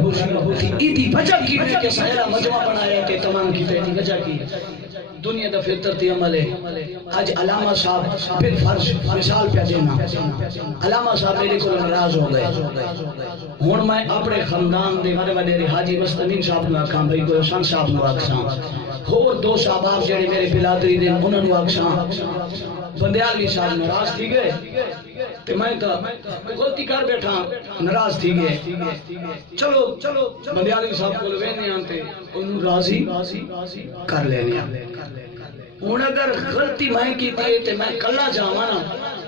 تے ایدی وجہ کی ہے کہ سارا مجمع بنایا تے تمام کیتے دی وجہ کی دنیا دا فطرتی عمل ہے۔ آج علامہ صاحب پھر فرض مثال پہ دینا، علامہ صاحب میرے کو ناراض ہو گئے ہن میں اپنے خاندان دے بڑے بڑے حاجی مستمین صاحب نو آکھاں بھائی کوئی حسن صاحب نو آکھاں ہور دو صاحب جڑے میرے بلادری دے انہاں نو آکھاں بندیالوی صاحب ناراض تھی گئے تے میں تو غلطی کر بیٹھا ناراض تھی گئے چلو بندیالوی صاحب کو وینے آن تے انہوں راضی کر لینے ہوں اگر غلطی میں کی تے میں کلا جاواں نا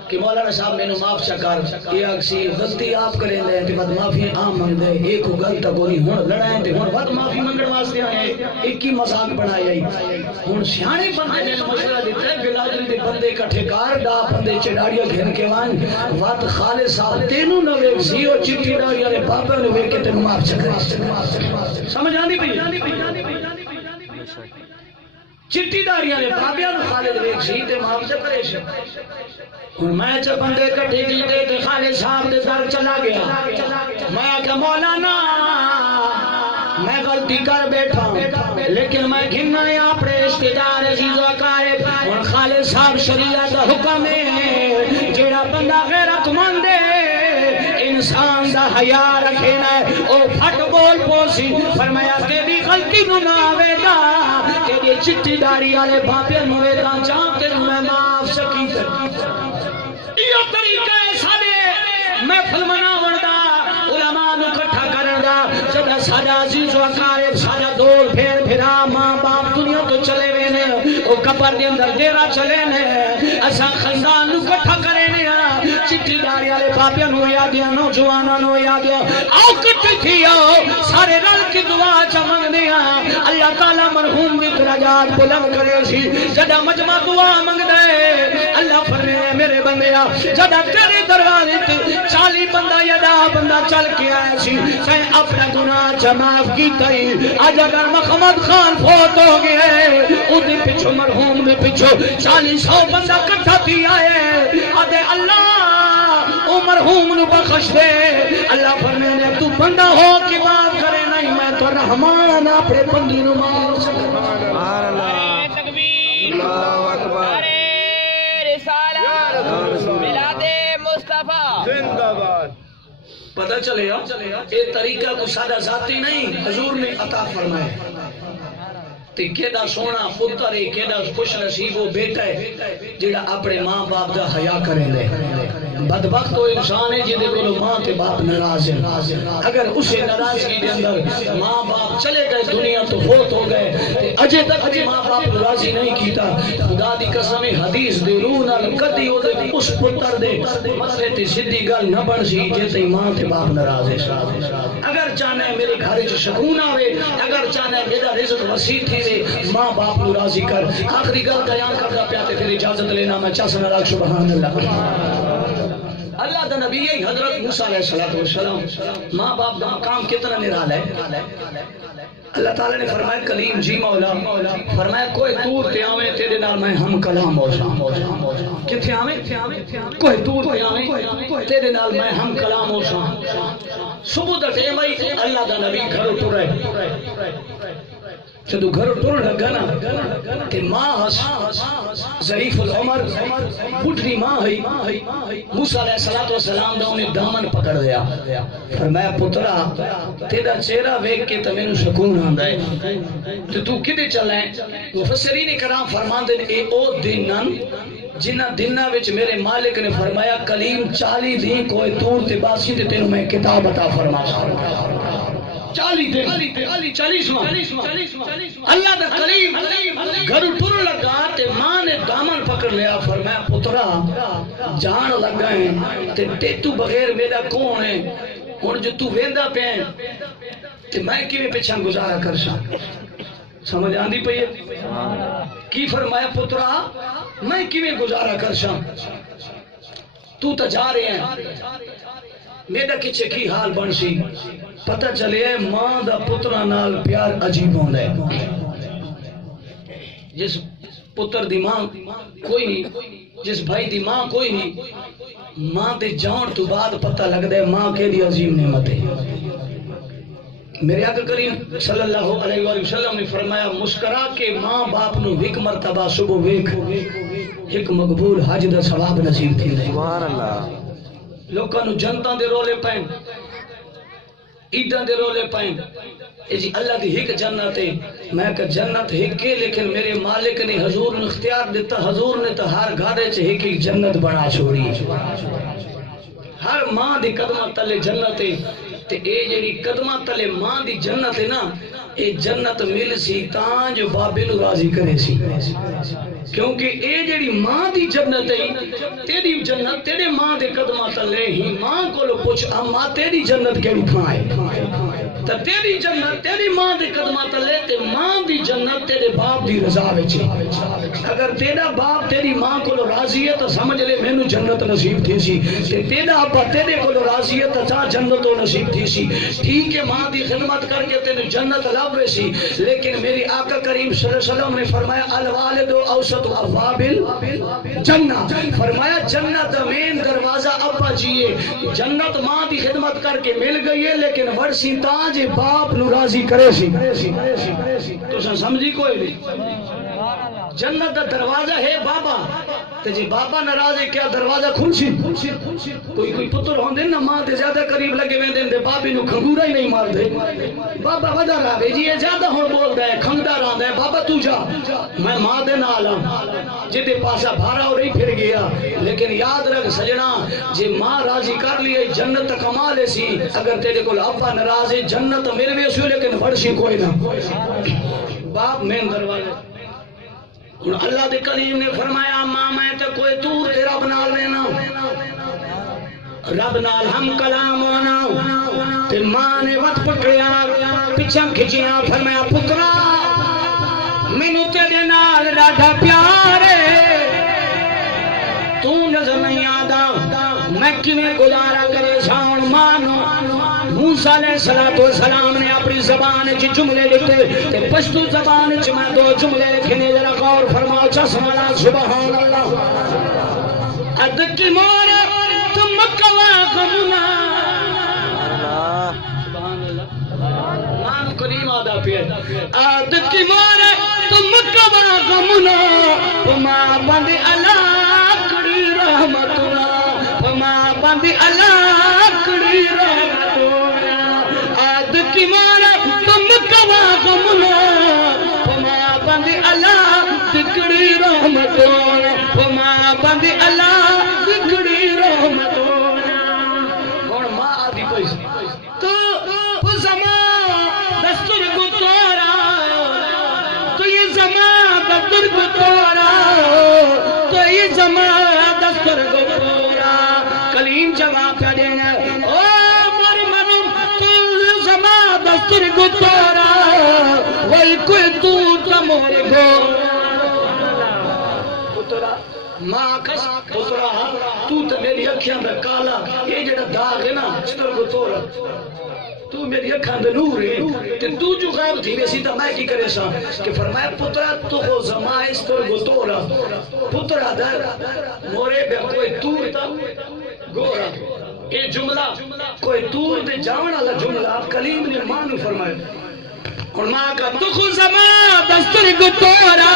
کہ مولانا صاحب میں نے معاف چکر یہ اکسی غلطی آپ کریں دے تے بد معافی عام منگ دے ایک کو غلط گونی ہن لڑائیں تے ہن بد معافی منگن واسطے آئے ایک ہی مذاق بنایا ہن سیانے بندے نے مشورہ دیتا ہے بلادری دے بندے اکٹھے کار ڈا بندے چڑاڑیاں گھن کے وان وات خالد صاحب تینوں نہ ویکھ زیو چٹی ڈاڑی والے بابا نے ویکھ کے تے معاف چکر سمجھ آندی پئی چٹی داڑیاں نے بابیاں نو خالد ویکھ سی تے معاف چکرے ش ہن میں چ بندے کٹھے کیتے تے خالد صاحب دے در چلا گیا میں کہ مولانا میں غلطی کر بیٹھا لیکن میں گھننا اپنے رشتہ دار عزیز و اقارب ہن خالد صاحب شریعت دا حکم ہے جیڑا بندہ غیرت مند ہے انسان دا حیا رکھے نا او پھٹ بول پوسی فرمایا تیری غلطی نو نہ آوے گا تیری چٹی داڑی والے بابے نو وے گا جان تے میں معاف سکی تے یہ طریقہ ہے سارے محفل مناون دا علماء نو اکٹھا کرن دا جدا سارا عزیز و اقارب سارا دول پھیر پھرا ماں باپ دنیا تو چلے وے نے او قبر دے اندر ڈیرا چلے نے اساں خاندان نو اکٹھا کرے نے چٹی داڑی والے بابیاں نو یاد دیا نوجواناں نو یاد دیا آؤ کٹھی تھی آؤ سارے رل کی دعا چ منگدے ہاں اللہ تعالی مرحوم دی درجات بلند کرے سی جدا مجمع دعا منگدا ہے اللہ فرمائے میرے بندیا جدا تیرے دروازے تے 40 بندہ یا 10 بندہ چل کے آیا سی تے اپنا گناہ چ معاف کیتا ہی اج اگر محمد خان فوت ہو گیا ہے او دے پیچھے مرحوم دے پیچھے 40 100 بندہ اکٹھا تھی آئے ادے اللہ او مرحوم نو بخش دے اللہ فرمانے تو بندہ ہو کہ معاف کرے نہیں میں تو رحمان اپنے بندی نو معاف سبحان اللہ تکبیر اللہ اکبر نعرہ رسالت میلاد مصطفیٰ زندہ باد پتہ چلے یہ طریقہ کو سادہ ذاتی نہیں حضور نے عطا فرمایا تے کیڑا سونا پتر ہے کیڑا خوش نصیب وہ بیٹا ہے جڑا اپنے ماں باپ دا حیا کرے دے بدبخت وہ انسان ہے جے کول ماں تے باپ ناراض ہے اگر اسے ناراضگی دے اندر ماں باپ چلے گئے دنیا تو فوت ہو گئے تے اجے تک بھی ماں باپ کو راضی نہیں کیتا خدا دی قسم حدیث دے روح نال کدی او دے اس پتر دے مسئلے تے سیدھی گل نہ بن سی جے تے ماں تے باپ ناراض ہے اگر چاہنا ہے میرے گھر وچ سکون آوے اگر چاہنا ہے میرا رزق وسیع تھی ماں باپ کو راضی کر آخری گل بیان کرتا پیا تے پھر اجازت لینا میں چاہ سنا لاکھ سبحان اللہ اللہ دا نبی حضرت موسیٰ علیہ السلام ماں باپ کا مقام کتنا نرالا ہے اللہ تعالیٰ نے فرمایا کلیم جی مولا فرمایا کوئی دور تے آویں تیرے نال میں ہم کلام ہو جاؤں کتھے آویں کوئی دور تے آویں تیرے نال میں ہم کلام ہو جاؤں صبح دا ٹائم آئی اللہ دا نبی گھر ٹر رہے جدو گھر ٹر لگا نا کہ ماں ظریف العمر بڈھڑی ماں ہے موسیٰ علیہ السلام دا انہیں دامن پکڑ دیا فرمایا پترا تیرا چہرہ ویکھ کے تے مینوں سکون آندا ہے تے تو کدے چلے مفسرین کرام فرماندے اے او دنن جنہ دناں وچ میرے مالک نے فرمایا کلیم 40 دن کوئی دور تے باسی تے تینوں میں کتاب عطا فرمایا 40 دن اللہ دا کلیم گھر ٹر لگا تے ماں نے دامن پکڑ لیا فرمایا پترا جان لگا ہے تے تو بغیر میرا کون ہے ہن جو تو ویندا پے تے میں کیویں پیچھے گزارا کر سکاں سمجھ آندی پئی کی فرمایا پترا میں کیویں گزارا کر سکاں تو تے جا رہے ہیں میرا کچھے کی حال بن سی پتہ چلے ماں دا پترا نال پیار عجیب ہوندا ہے جس پتر دی ماں کوئی نہیں جس بھائی دی ماں کوئی نہیں ماں دے جان تو بعد پتہ لگدا ہے ماں کیڑی عظیم نعمت ہے میرے آقا کریم صلی اللہ علیہ وآلہ وسلم نے فرمایا مسکرا کے ماں باپ نو ایک مرتبہ صبح ویکھ ایک مقبول حج دا ثواب نصیب تھی سبحان اللہ لوکاں نو جنتاں دے رولے پین عیداں دے رولے پین اے جی اللہ دی ایک جنت ہے میں کہ جنت ایک ہے لیکن میرے مالک نے حضور نے اختیار دیتا حضور نے تو ہر گھر وچ ایک جنت بنا چھوڑی ہر ماں دی قدماں تلے جنت ہے تے اے جڑی قدماں تلے ماں دی جنت ہے نا اے جنت مل سی تاں جو بابے نو راضی کرے سی کیونکہ اے جڑی ماں دی جنت ہے تیری جنت تیرے ماں دے قدماں تلے ہی ماں کولو پوچھ اما تیری جنت کیڑی تھاں ہے تے تیری جنت تیری ماں دے قدماں تلے تے ماں دی جنت تیرے باپ دی رضا وچ اگر تیرا باپ تیری ماں کولو راضی ہے تو سمجھ لے مینوں جنت نصیب تھی سی تے تیرا ابا تیرے کولو راضی ہے تو چا جنت نصیب تھی سی ٹھیک ہے ماں دی خدمت کر کے تینوں جنت لاوے سی لیکن میری آقا کریم صلی اللہ علیہ وسلم نے فرمایا الوالد اوسط ابواب الجنہ فرمایا جنت مین دروازہ ابا جیے جنت ماں دی خدمت کر کے مل گئی ہے لیکن ورسی تاج باپ نو راضی کرے سی تو سمجھی کوئی نہیں جنت دا دروازہ ہے بابا تے جی بابا ناراض ہے کیا دروازہ کھل سی کوئی پتر ہوندے نا ماں دے زیادہ قریب لگے ویندے تے بابی نو کھنگورا ہی نہیں مار دے بابا ودا رہے جی یہ زیادہ ہن بولدا ہے کھنگدا رہندا ہے بابا تو جا میں ماں دے نال ہاں جدے پاسا بھارا ہو رہی پھر گیا لیکن یاد رکھ سجنا جے ماں راضی کر لیے جنت کما لے سی اگر تیرے کول ابا ناراض ہے جنت میرے وی سی لیکن ورسی کوئی نہ باپ مین دروازے اللہ دے کلیم نے فرمایا ماں میں تے کوئی دور تے رب نال لینا رب نال ہم کلام ہونا تے ماں نے وقت پکڑیا پیچھے کھچیا فرمایا پترا مینوں تیرے نال ڈاڈا پیار ہے تو نظر نہیں آتا میں کیویں گزارا کرے سان مانو موسیٰ علیہ السلام نے اپنی زبان چ جملے لکھے تے پشتو زبان چ میں دو جملے لکھنے ذرا غور فرماؤ چسمالا سبحان اللہ اد کی مور تم کوا غمنا اللہ مان کریم آدھا پیر آد کی مارے تم کوا غمنا پما بندی اللہ کڑی رحمتنا پما بندی اللہ کڑی رحمتنا آد کی مارے تم کوا غمنا پما بندی اللہ کڑی رحمتنا پما بندی اللہ کڑی رحمتنا اور ماں آدھی پیسی تو دستور کو توڑا تو یہ زمان دستور کو توڑا تو یہ زمان دستور کو توڑا کلیم جواب کیا دینا او مر منم تو یہ زمان دستور کو توڑا وہی کوئی توڑا مورے گو ماں کس پترا تو میری اکھیاں دا کالا یہ جڑا داغ ہے نا دستور کو توڑا تو میری اکھاں دے نور ہے تے تو جو غائب تھی ویسی تا میں کی کرے سا کہ فرمایا پترا تو کو زما اس طور کو توڑا پترا در مورے بے کوئی تور تا گورا یہ جملہ کوئی تور دے جاون والا جملہ کلیم نے مانو فرمایا اور ماں کا تو کو زما دستور کو توڑا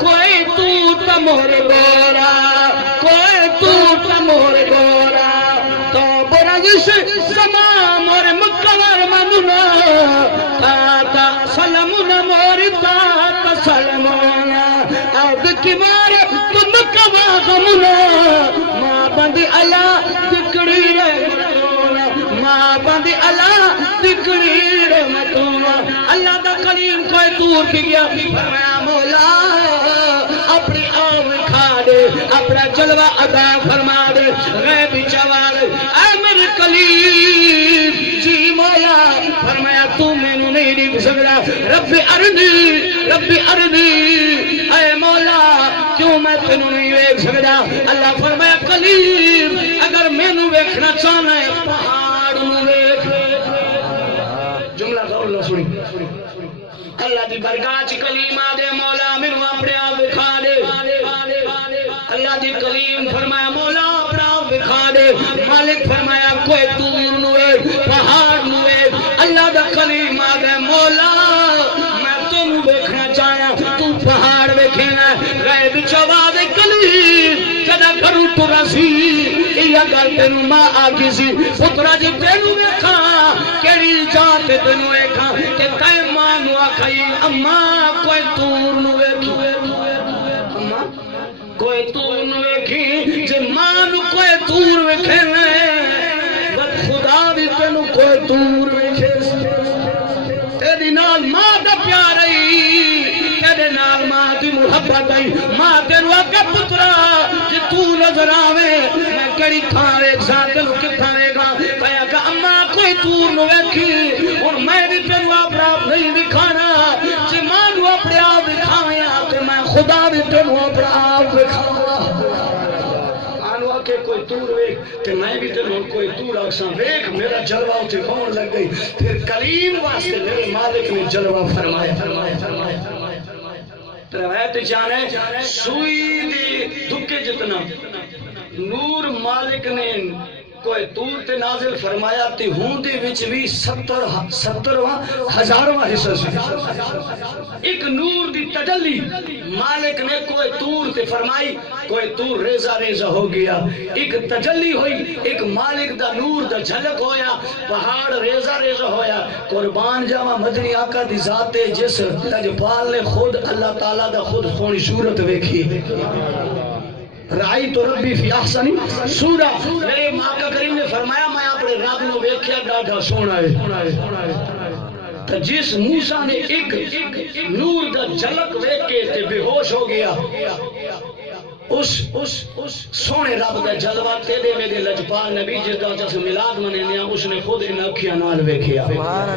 کوئی تور تا مورے گورا کوئی تور تا مورے گورا تو برا جس زما مورے مکور منونا تا سلمونا موری تا سلمونا عبد کی مارے تم کوا غمونا ماں بندی اللہ دکڑی رحمتونا ماں بندی اللہ دکڑی رحمتونا اللہ دا کلیم کوئی دور بھی گیا فرمایا مولا اپنی آو کھا دے اپنا جلوہ ادا فرما دے غیب چوال اے میرے کلیم جی مولا فرمایا تو میں نو نہیں دیکھ سکتا رب ارضی اے مولا کیوں میں تینو نہیں دیکھ سکتا اللہ فرمایا کلیم اگر میں نو دیکھنا چاہنا ہے پہاڑ نو دیکھ جملہ غور لو سنی اللہ دی برگاہ چ کلیم آدے مولا میرے اپنے آپ دکھا دے اللہ دی کلیم فرمایا مولا اپنا آپ دکھا دے مالک فرمایا کوئی تور نوے پہاڑ نوے اللہ دا کلیم آدے مولا میں تم دیکھنا چاہیا تو پہاڑ دیکھنا غیب چواد کلیم کدا کرو تو رسی یہ گل تینو ماں آگی سی پترا جی تینو دیکھا کیڑی جات تینو دیکھا کہ کئی ماں نو آکھائی اماں کوئی تور نو ویکھی اماں کوئی تور نو ویکھی جے ماں نو کوئی تور ویکھے بس خدا بھی تینو کوئی تور ویکھے تیری نال ماں دا پیار آئی تیرے نال ماں دی محبت آئی ماں تیرو آگے پترا جے تو نظر آوے میں کڑی کھاوے ذات نو کتھاوے گا کہیا کہ اماں کوئی تور نو ویکھی اور میں بھی تیرو اپنا آپ نہیں دکھانا جے ماں نو اپنے آپ دکھاویا تے میں خدا بھی تیرو اپنا آپ دکھاوا آنو آکے کوئی تور ویک تے میں بھی تیرو کوئی تور آکساں ویک میرا جلوہ اٹھے کون لگ گئی پھر کلیم واسطے میرے مالک نے جلوہ فرمایا روایت جانے سوئی دی دکے جتنا نور مالک نے کوئی تور تے نازل فرمایا تے ہون دے وچ بھی 70 ہزارواں حصہ سی ایک نور دی تجلی مالک نے کوئی تور تے فرمائی کوئی تور ریزہ ریزہ ہو گیا ایک تجلی ہوئی ایک مالک دا نور دا جھلک ہویا پہاڑ ریزہ ریزہ ہویا قربان جاوا مدنی آقا دی ذات جس لجپال نے خود اللہ تعالیٰ دا خود سونی صورت ویکھی رائی تو ربی فی احسنی سورہ میرے ماں کا کریم نے فرمایا میں اپنے رب نو ویکھیا ڈاڈا سونا ہے تو جس موسیٰ نے ایک نور دا جھلک ویکھ کے تے بے ہوش ہو گیا اس سونے رب دا جلوہ تیرے میرے لجپال نبی جس دا جس ملاد منینیا اس نے خود ان اکھیاں نال ویکھیا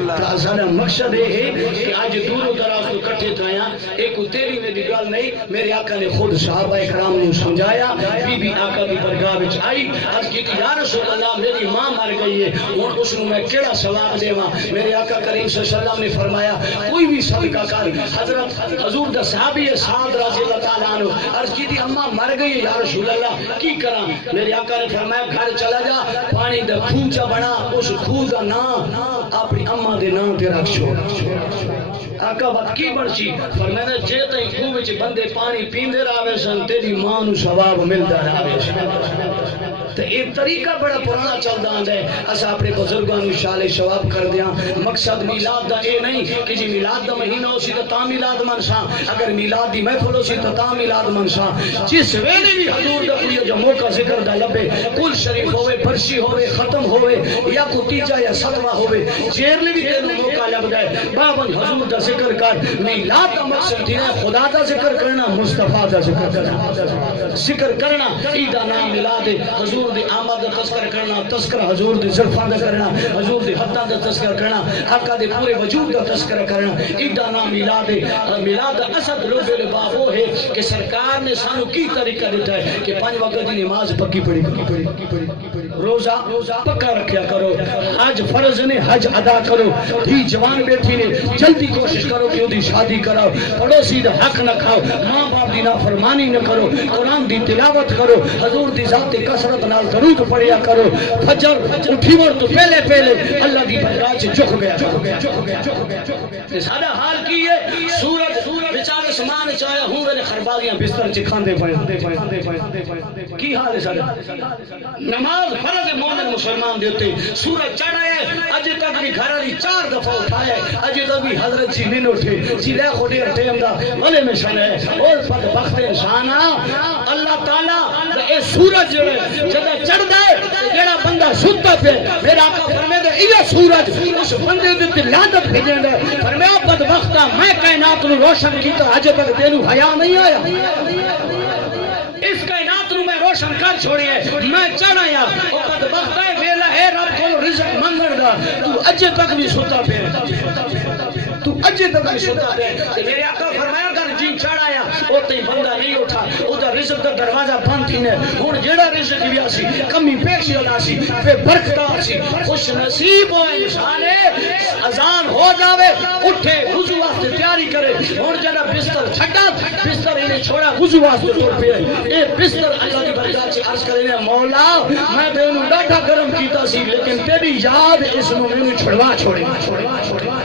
تا سارا مقصد ہے کہ آج دور و دراز تو کٹھے تھایاں ایک تیری میری گل نہیں میرے آقا نے خود صحابہ کرام نے سمجھایا بی بی آقا دی برگاہ وچ آئی عرض کی یا رسول اللہ میری ماں مر گئی ہے ہن اس نو میں کیڑا ثواب دیواں میرے آقا کریم صلی اللہ علیہ وسلم نے فرمایا کوئی بھی صدقہ کر حضرت حضور دا صحابی سعد رضی اللہ تعالی عنہ عرض کی اما مر گئی یا رسول اللہ کی کرا؟ میرے آقا نے فرمایا گھر چلا جا پانی دا کھوچا بنا اس کھو دا نام اپنی اماں دے نام تے رکھ چھوڑ. آقا بات کی بڑھچی فرمایا جے تائیں کھو وچ بندے پانی پیندے راوے سن تیری ماں نو ثواب ملدا راوے سن. تو ایک طریقہ بڑا پرانا چلدا آندا ہے اسا اپنے بزرگاں نو شال ثواب کر دیاں. مقصد میلاد دا اے نہیں کہ جی میلاد دا مہینہ ہوسی تے تا میلاد منساں, اگر میلاد دی محفل ہوسی تے تا میلاد منساں. جس ویلے بھی حضور دا کوئی جو موقع ذکر دا لبے, کل شریف ہوے, برسی ہوے, ختم ہوے یا کو تیجا یا ستواں ہوے, جیرلی بھی تینو موقع لب گئے بابن حضور دا ذکر کر. میلاد دا مقصد تھی خدا دا ذکر کرنا, مصطفیٰ دا ذکر کرنا. ذکر کرنا عید نام میلاد حضور دی آمد دا تذکر کرنا, تذکر حضور دی زلفاں دا کرنا, حضور دی حداں دا تذکر کرنا, آقا دے پورے وجود دا تذکر کرنا. عید نام میلاد میلاد اصل لوگ باب وہ ہے کہ سرکار نے سانو کی طریقہ دیتا ہے کہ 5 وقت دی نماز پکی پڑھی, روزہ پکا رکھیا کرو, حج فرض نے حج ادا کرو, بھی جوان بیٹھی نے جلدی کوشش کرو کہ دی شادی کراؤ, پڑوسی دا حق نہ کھاؤ, ماں باپ دی نافرمانی نہ کرو, قرآن دی تلاوت کرو, حضور دی ذات کثرت نال درود پڑھیا کرو. فجر اٹھی ور تو پہلے اللہ دی بارگاہ چ جھک گیا. سارا حال کی ہے سورج بیچارے سامان چایا ہوں ویلے خربالیاں بستر چ کھاندے پئے. کی حال ہے سارا؟ نماز فرض مومن مسلمان دے تے سورج چڑھا ہے اج تک بھی گھر والی 4 دفعہ اٹھایا ہے, اج تک بھی حضرت جی نہیں اٹھے. جی لے خودی ٹائم دا غلے میں شن ہے اور بدبخت انسان. اللہ تعالی اے سورج جدا چڑھدا ہے جڑا بندہ ستا پہ, میرا آقا فرمایا اے سورج اس بندے دے تے لعنت بھیجندا ہے. فرمایا بدبختا میں کائنات نو روشن کیتا, اج تک تینو حیا نہیں آیا. اس کائنات نو میں روشن کر چھوڑی ہے, میں چڑھایا او بدبخت ہے ویلا ہے رب کو رزق منگن دا, تو اج تک بھی ستا پہ, تو اج تک بھی ستا پہ. میرے آقا فرمایا اگر جی چڑھایا او تے بندہ نہیں اٹھا او دا رزق دا دروازہ بند تھی نے. ہن جیڑا رزق بھی اسی کمی پیش ہونا سی بے برکت سی, خوش نصیب ہو انسان ہے اذان ہو جاوے اٹھے وضو واسطے تیاری کرے. ہن جڑا بستر چھڈا بستر انہیں چھوڑا وضو واسطے ٹر پیا. اے بستر اللہ دی برکات سے عرض کرے مولا میں تینوں ڈاڈا گرم کیتا سی لیکن تیری یاد اس نو مینوں چھڑوا چھوڑی.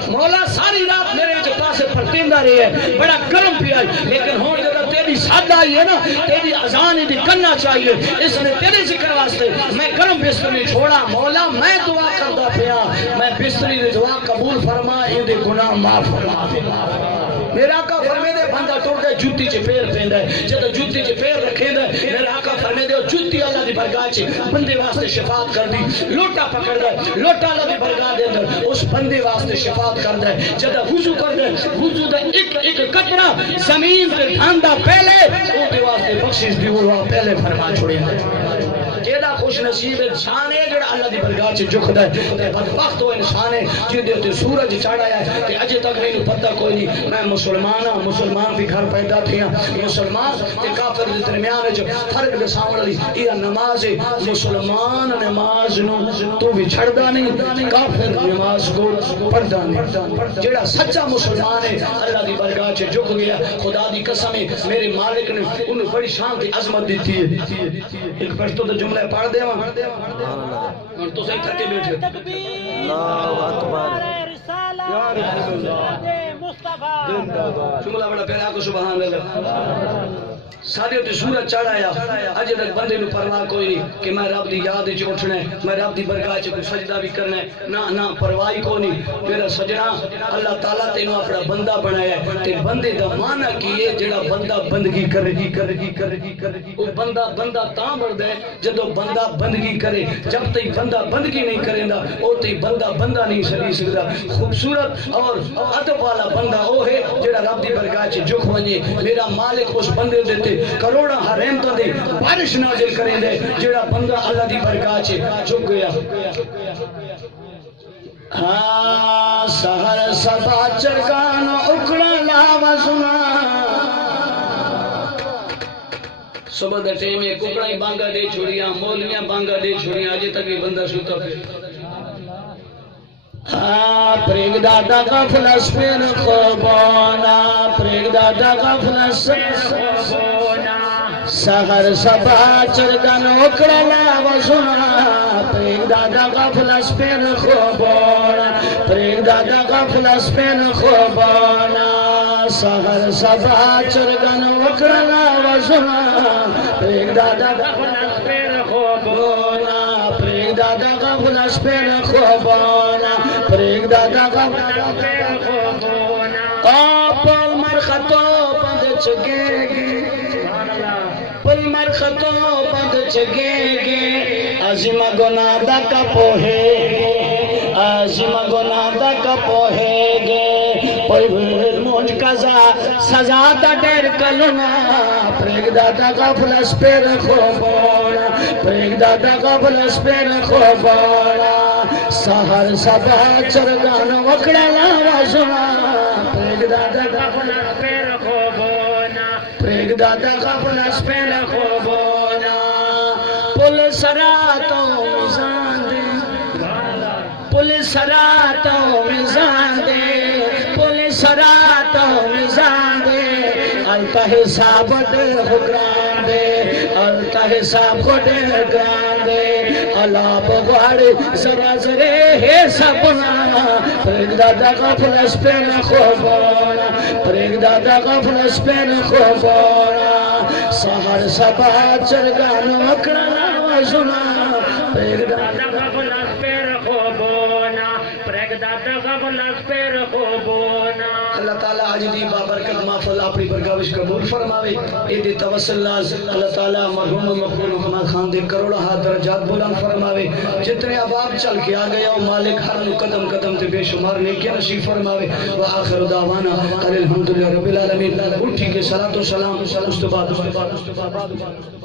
مولا ساری رات میرے وچ پاسے پرتیندا رہی ہے, بڑا گرم پیا, لیکن ہن جڑا تیری سادہ آئی ہے نا, تیری اذان دی کرنا چاہیے, اس نے تیرے ذکر واسطے میں گرم بستر نہیں چھوڑا. مولا میں دعا کردا پیا, میں بستری دی دعا قبول فرما, ایں دے گناہ معاف فرما دے. میرا آقا فرمے دے بندہ ٹوٹ کے جوتی چ پیر پیندا ہے, جے جوتی چ پیر رکھے دے میرا آقا فرمے دے جوتی اللہ دی برگاہ چ بندے واسطے شفاعت کر دی. لوٹا پکڑ دے, لوٹا اللہ دی برگاہ دے اندر اس بندے واسطے شفاعت کر دے. جے وضو کر دے وضو دا ایک قطرہ زمین تے ڈھاندا پہلے او دے واسطے بخشش دی وہ پہلے فرما چھوڑے. جیڑا خوش نصیب انسان ہے جڑا اللہ دی برگاہ چ جھکدا ہے, تے بدبخت وہ انسان ہے جے تے سورج چڑھایا ہے تے اج تک نہیں پتہ کوئی نہیں. میں مسلمان ہاں, مسلمان بھی گھر پیدا تھیا, مسلمان تے کافر دے درمیان وچ فرق دساون والی یہ نماز ہے. مسلمان نماز نو تو بھی چھڑدا نہیں, کافر نماز کو پڑھدا نہیں. جڑا سچا مسلمان ہے اللہ دی برگاہ چ جھک گیا. خدا دی قسم ہے میرے مالک نے انہوں بڑی شان تے عظمت دیتی ہے. ایک پشتو تے جملہ پڑھ دے ہن تو صحیح تھکے بیٹھے. اللہ اکبر یا رسول اللہ مصطفیٰ جملہ بڑا پیارا کو سبحان اللہ. سارے تے سورج چڑھایا اج تک بندے نو پرواہ کوئی نہیں کہ میں رب دی یاد وچ اٹھنا ہے, میں رب دی برگاہ وچ کوئی سجدہ بھی کرنا ہے, نہ پرواہ کوئی نہیں. میرا سجنا اللہ تعالیٰ تینوں اپنا بندہ بنایا ہے, تے بندے دا معنی کی ہے جڑا بندہ بندگی کرے. وہ بندہ تاں بڑھدا ہے جدوں بندہ بندگی کرے. جب تک بندہ بندگی نہیں کریندا او تے بندہ نہیں چلی سکدا. خوبصورت اور ادب والا بندہ وہ ہے جڑا رب دی برگاہ وچ جھک ونجے. میرا مالک اس بندے دے کروڑا رحمتاں دی بارش نازل کریں دے جڑا بندہ اللہ دی برکات چ جھک گیا. ہاں سحر صبا چرگان اکڑا لاوا سنا, صبح دا ٹائم ہے ککڑا ہی بانگا دے چھوڑیاں, مولویاں بانگا دے چھوڑیاں, اجے تک بھی بندہ سوتا پہ. پریگ دادا کا فلس پھر قربانا, پریگ دادا کا فلس قربانا, سحر سبا چرگن اکڑلا وزنا پریگ دادا غفلس پین خوبونا پریگ دادا غفلس پین خوبونا سحر سبا چرگن اکڑلا وزنا پریگ دادا غفلس پین خوبونا پریگ دادا غفلس پین خوبونا پریگ دادا غفلس پین خوبونا پل مرخطو پند چگے گی پل مرخطو پند چگے گی عظیم گناہ دا کپوہے گے عظیم گناہ دا کپوہے گے پل مجھ کزا سزا دا دیر کلنا پریگ دادا غفلس پیر خوبونا پریگ دادا غفلس پیر خوبونا سحر سبا چرگان وکڑلا وزنا پریگ دادا غفلس پیر خوبونا پریگ دادا غفلس پیر خوبونا پل سراتو میزان دے پل سراتو میزان دے پل سراتو میزان دے التا حساب دے گران دے التا حساب دے گران دے اللہ بغواری ذرا ذرے ہے سبنا پریگ دادا غفلس پین خوبونا پریگ دادا غفلس پین خوبونا سحر سبا چرگان وکڑلا وزنا پریگ دادا غفلس پین خوبونا پریگ دادا غفلس پین خوبونا اللہ تعالیٰ آج دی بابرکت محفل اپنی برگاوش قبول فرماوے عید توسل اللہ تعالیٰ مرحوم مقبول محمد خان دے کروڑا ہاتھ درجات بلند فرماوے جتنے اباب چل کے آگئے ہو مالک ہر قدم قدم تے بے شمار نیکی نصیب فرماوے وآخر دعوانا الحمدللہ رب العالمین اٹھی کے صلاۃ و سلام استباد